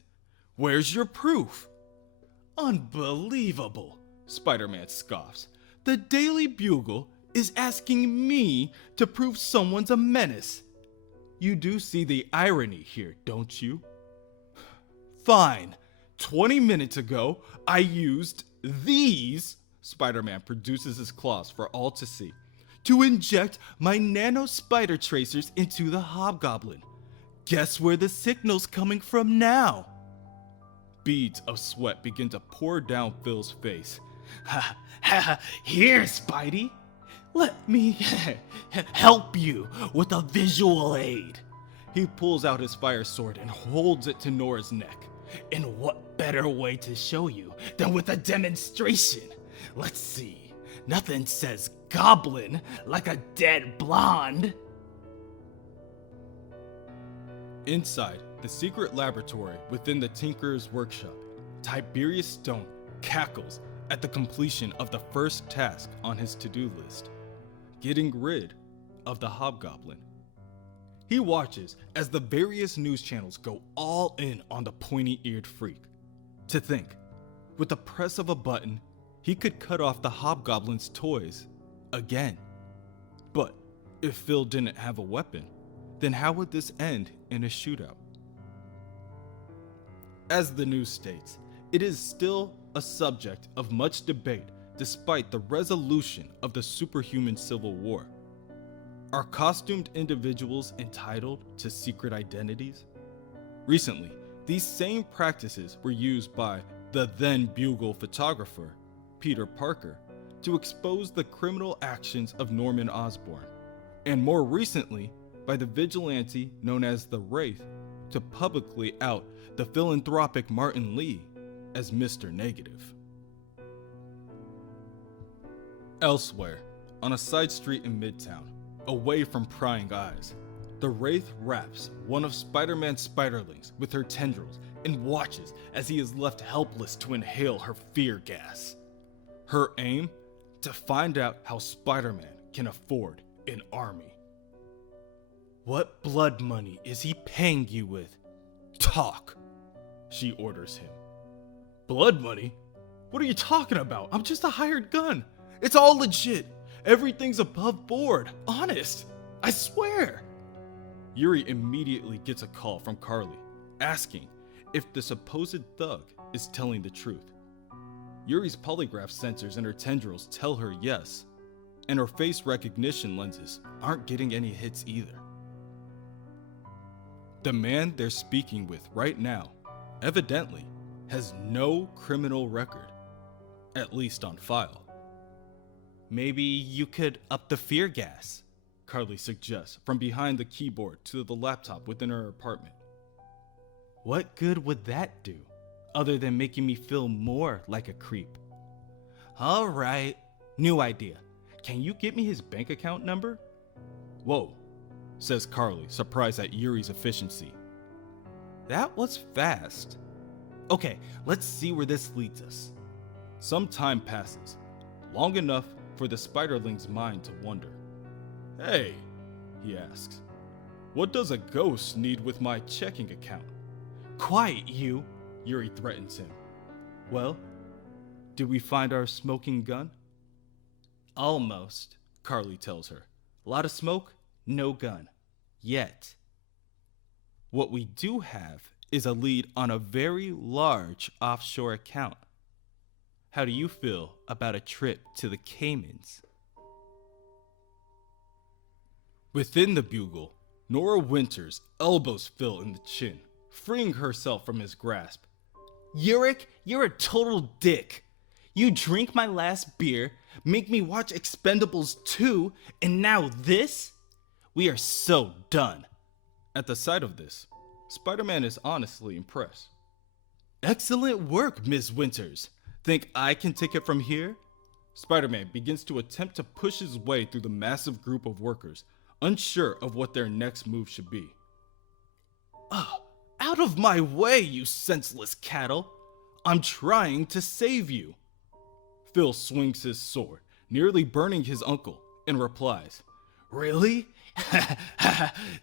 Where's your proof? Unbelievable, Spider-Man scoffs. The Daily Bugle is asking me to prove someone's a menace. You do see the irony here, don't you? Fine. 20 minutes ago, I used these, Spider-Man produces his claws for all to see, to inject my nano spider tracers into the Hobgoblin. Guess where the signal's coming from now? Beads of sweat begin to pour down Phil's face. Here, Spidey. Let me help you with a visual aid. He pulls out his fire sword and holds it to Nora's neck. And what better way to show you than with a demonstration? Let's see. Nothing says goblin like a dead blonde. Inside the secret laboratory within the Tinkerer's workshop, Tiberius Stone cackles at the completion of the first task on his to-do list, getting rid of the Hobgoblin. He watches as the various news channels go all in on the pointy-eared freak. To think, with the press of a button, he could cut off the Hobgoblin's toys again. But if Phil didn't have a weapon, then how would this end in a shootout? As the news states, it is still a subject of much debate despite the resolution of the superhuman civil war. Are costumed individuals entitled to secret identities? Recently, these same practices were used by the then Bugle photographer, Peter Parker, to expose the criminal actions of Norman Osborn, and more recently by the vigilante known as the Wraith to publicly out the philanthropic Martin Lee as Mr. Negative. Elsewhere, on a side street in Midtown, away from prying eyes, the Wraith wraps one of Spider-Man's spiderlings with her tendrils and watches as he is left helpless to inhale her fear gas. Her aim? To find out how Spider-Man can afford an army. What blood money is he paying you with? Talk, she orders him. Blood money? What are you talking about? I'm just a hired gun. It's all legit. Everything's above board. Honest. I swear. Yuri immediately gets a call from Carly, asking if the supposed thug is telling the truth. Yuri's polygraph sensors in her tendrils tell her yes, and her face recognition lenses aren't getting any hits either. The man they're speaking with right now, evidently, has no criminal record, at least on file. Maybe you could up the fear gas, Carly suggests from behind the keyboard to the laptop within her apartment. What good would that do, other than making me feel more like a creep? All right, new idea. Can you get me his bank account number? Whoa, says Carly, surprised at Yuri's efficiency. That was fast. Okay, let's see where this leads us. Some time passes, long enough for the Spiderling's mind to wonder. Hey, he asks, what does a ghost need with my checking account? Quiet, you, Yuri threatens him. Well, did we find our smoking gun? Almost, Carly tells her. A lot of smoke, no gun. Yet. What we do have is a lead on a very large offshore account. How do you feel about a trip to the Caymans? Within the Bugle, Nora Winters elbows Phil in the chin, freeing herself from his grasp. Yurik, you're a total dick. You drink my last beer, make me watch Expendables 2, and now this? We are so done. At the sight of this, Spider-Man is honestly impressed. Excellent work, Ms. Winters. Think I can take it from here? Spider-Man begins to attempt to push his way through the massive group of workers, unsure of what their next move should be. Out of my way, you senseless cattle! I'm trying to save you. Phil swings his sword, nearly burning his uncle, and replies, Really?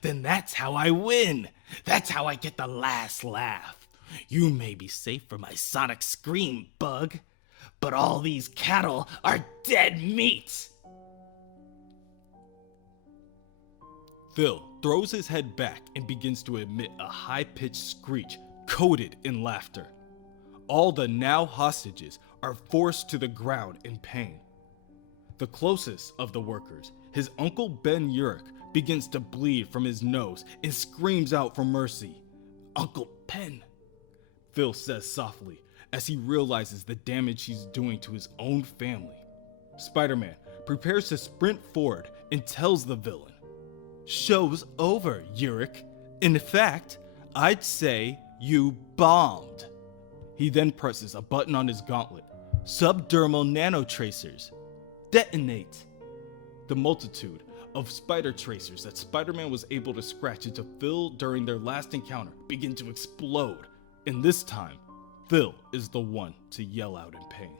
Then that's how I win. That's how I get the last laugh. You may be safe from my sonic scream, bug, but all these cattle are dead meat. Phil throws his head back and begins to emit a high-pitched screech coated in laughter. All the now hostages are forced to the ground in pain. The closest of the workers, his uncle Ben Urich, begins to bleed from his nose and screams out for mercy. Uncle Ben, Phil says softly as he realizes the damage he's doing to his own family. Spider-Man prepares to sprint forward and tells the villain, Show's over, Urich. In fact, I'd say you bombed. He then presses a button on his gauntlet. Subdermal nanotracers. Detonate. The multitude of spider tracers that Spider-Man was able to scratch into Phil during their last encounter begin to explode. And this time, Phil is the one to yell out in pain.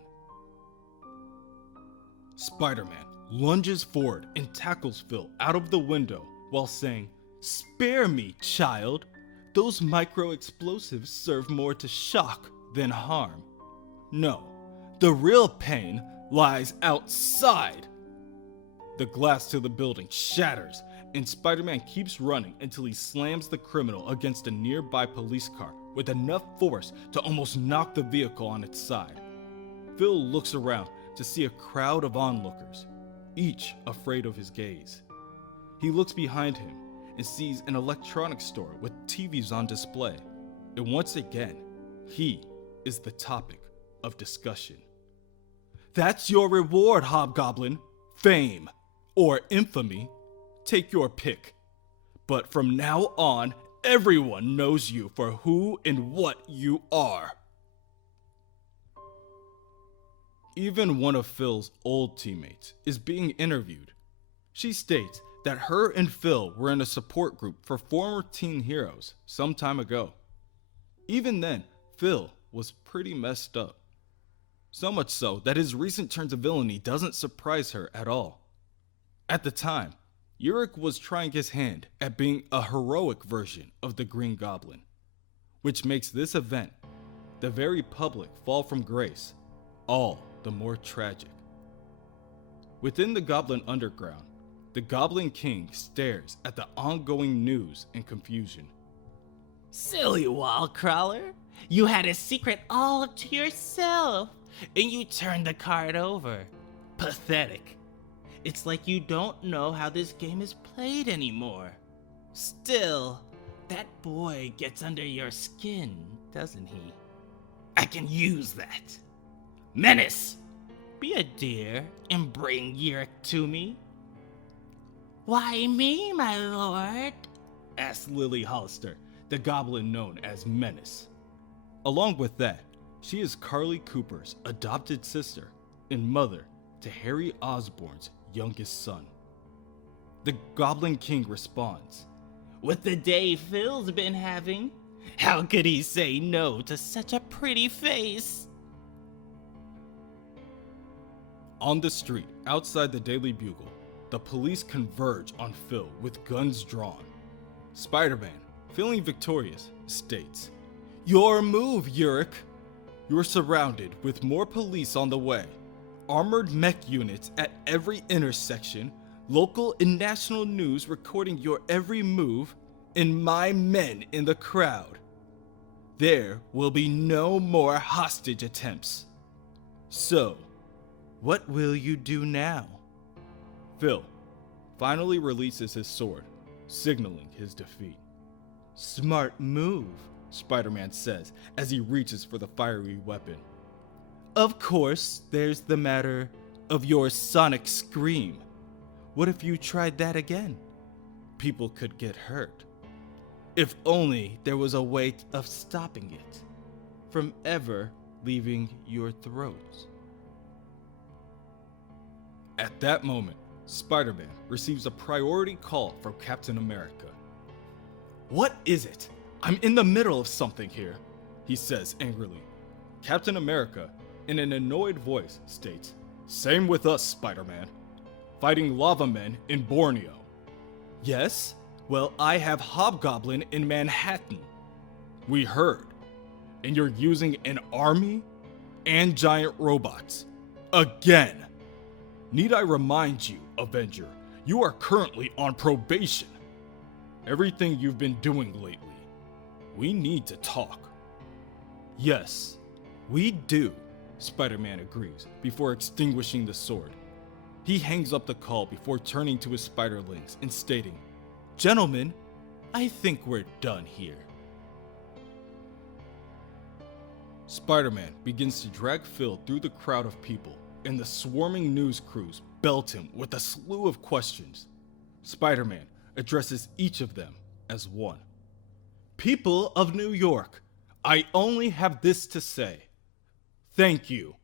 Spider-Man lunges forward and tackles Phil out of the window while saying, Spare me, child. Those micro-explosives serve more to shock than harm. No, the real pain lies outside. The glass to the building shatters, and Spider-Man keeps running until he slams the criminal against a nearby police car with enough force to almost knock the vehicle on its side. Phil looks around to see a crowd of onlookers, each afraid of his gaze. He looks behind him and sees an electronics store with TVs on display, and once again, he is the topic of discussion. That's your reward, Hobgoblin. Fame. Or infamy. Take your pick. But from now on, everyone knows you for who and what you are. Even one of Phil's old teammates is being interviewed. She states that her and Phil were in a support group for former teen heroes some time ago. Even then, Phil was pretty messed up. So much so that his recent turn to villainy doesn't surprise her at all. At the time, Yurik was trying his hand at being a heroic version of the Green Goblin, which makes this event, the very public fall from grace, all the more tragic. Within the Goblin Underground, the Goblin King stares at the ongoing news and confusion. Silly wall crawler, you had a secret all to yourself, and you turned the card over. Pathetic. It's like you don't know how this game is played anymore. Still, that boy gets under your skin, doesn't he? I can use that. Menace! Be a dear and bring Yurik to me. Why me, my lord? Asked Lily Hollister, the goblin known as Menace. Along with that, she is Carly Cooper's adopted sister and mother to Harry Osborn's youngest son. The Goblin King responds, With the day Phil's been having, how could he say no to such a pretty face? On the street outside the Daily Bugle, the police converge on Phil with guns drawn. Spider-Man, feeling victorious, states, Your move, Yurik! You're surrounded with more police on the way, armored mech units at every intersection, local and national news recording your every move, and my men in the crowd. There will be no more hostage attempts. So, what will you do now? Phil finally releases his sword, signaling his defeat. Smart move, Spider-Man says as he reaches for the fiery weapon. Of course, there's the matter of your sonic scream. What if you tried that again? People could get hurt. If only there was a way of stopping it from ever leaving your throats. At that moment, Spider-Man receives a priority call from Captain America. What is it? I'm in the middle of something here, he says angrily. Captain America, in an annoyed voice, states, Same with us, Spider-Man. Fighting lava men in Borneo. Yes? Well, I have Hobgoblin in Manhattan. We heard. And you're using an army and giant robots. Again. Need I remind you, Avenger, you are currently on probation. Everything you've been doing lately. We need to talk. Yes, we do, Spider-Man agrees before extinguishing the sword. He hangs up the call before turning to his spiderlings and stating, Gentlemen, I think we're done here. Spider-Man begins to drag Phil through the crowd of people, and the swarming news crews belt him with a slew of questions. Spider-Man addresses each of them as one. People of New York, I only have this to say. Thank you.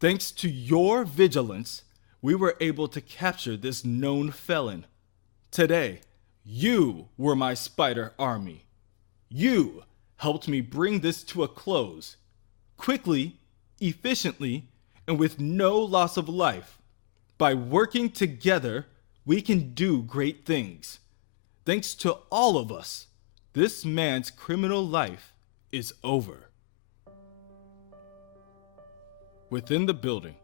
Thanks to your vigilance, we were able to capture this known felon. Today, you were my spider army. You helped me bring this to a close. Quickly, efficiently, and with no loss of life. By working together, we can do great things. Thanks to all of us, this man's criminal life is over. Within the building,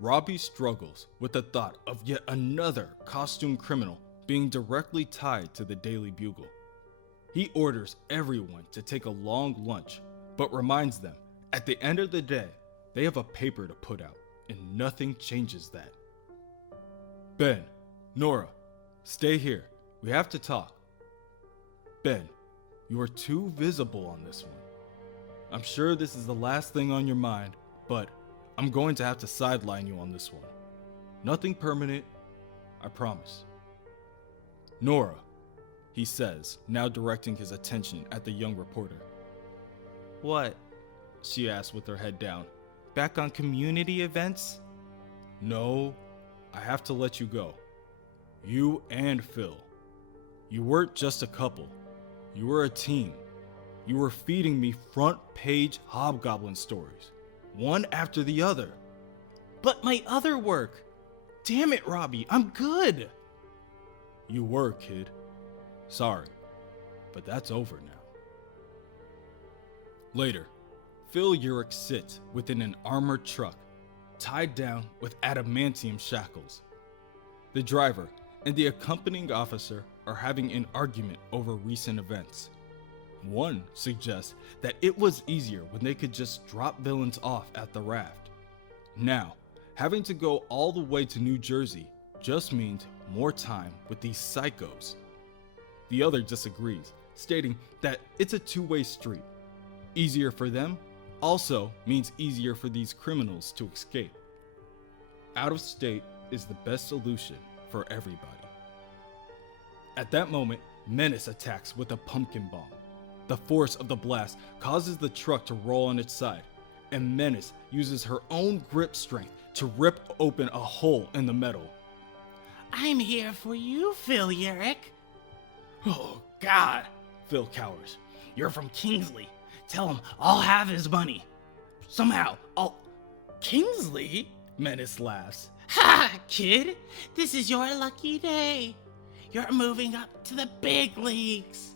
Robbie struggles with the thought of yet another costume criminal being directly tied to the Daily Bugle. He orders everyone to take a long lunch, but reminds them, at the end of the day, they have a paper to put out, and nothing changes that. Ben, Nora, stay here. We have to talk. Ben, you are too visible on this one. I'm sure this is the last thing on your mind, but I'm going to have to sideline you on this one. Nothing permanent, I promise. Nora, he says, now directing his attention at the young reporter. What? She asks with her head down. Back on community events? No, I have to let you go. You and Phil. You weren't just a couple. You were a team. You were feeding me front-page Hobgoblin stories, one after the other. But my other work. Damn it, Robbie, I'm good. You were, kid. Sorry, but that's over now. Later, Phil Urich sits within an armored truck, tied down with adamantium shackles. The driver and the accompanying officer are having an argument over recent events. One suggests that it was easier when they could just drop villains off at the raft. Now, having to go all the way to New Jersey just means more time with these psychos. The other disagrees, stating that it's a two-way street. Easier for them also means easier for these criminals to escape. Out of state is the best solution for everybody. At that moment, Menace attacks with a pumpkin bomb. The force of the blast causes the truck to roll on its side, and Menace uses her own grip strength to rip open a hole in the metal. I'm here for you, Phil Urich. Oh, God! Phil cowers. You're from Kingsley. Tell him I'll have his money. Somehow, I'll... Kingsley? Menace laughs. Ha, kid! This is your lucky day. You're moving up to the big leagues.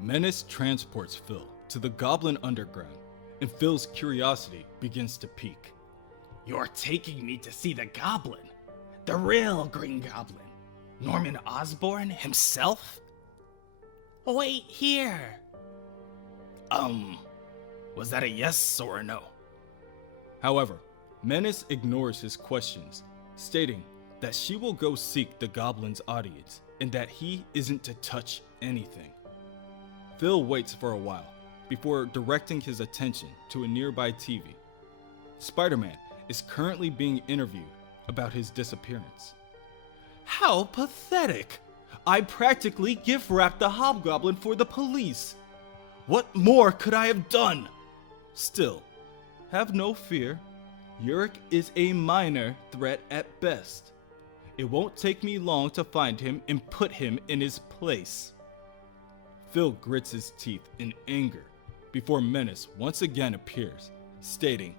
Menace transports Phil to the Goblin Underground, and Phil's curiosity begins to peak. You're taking me to see the Goblin. The real Green Goblin. Norman Osborn himself? Wait here. Was that a yes or a no? However, Menace ignores his questions, stating that she will go seek the Goblin's audience and that he isn't to touch anything. Phil waits for a while before directing his attention to a nearby TV. Spider-Man is currently being interviewed about his disappearance. How pathetic! I practically gift-wrapped the Hobgoblin for the police. What more could I have done? Still, have no fear. Urich is a minor threat at best. It won't take me long to find him and put him in his place. Phil grits his teeth in anger before Menace once again appears, stating,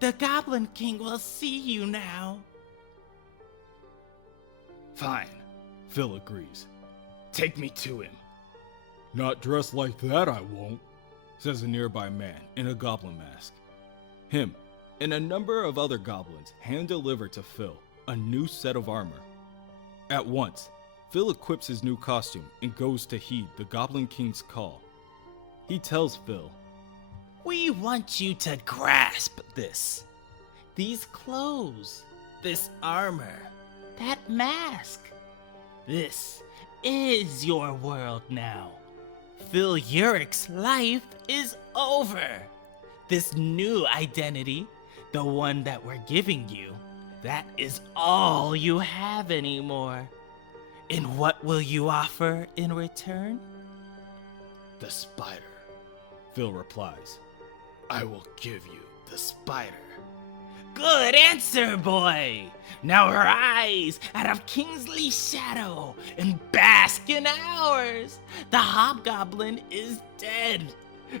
The Goblin King will see you now. Fine, Phil agrees. Take me to him. Not dressed like that, I won't, says a nearby man in a goblin mask. Him and a number of other goblins hand-deliver to Phil a new set of armor. At once, Phil equips his new costume and goes to heed the Goblin King's call. He tells Phil, We want you to grasp this. These clothes, this armor, that mask. This is your world now. Phil Urich's life is over. This new identity, the one that we're giving you, that is all you have anymore. And what will you offer in return? The spider, Phil replies. I will give you the spider. Good answer, boy! Now rise out of Kingsley's shadow and bask in ours! The Hobgoblin is dead!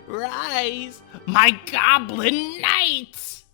Rise, my Goblin Knights!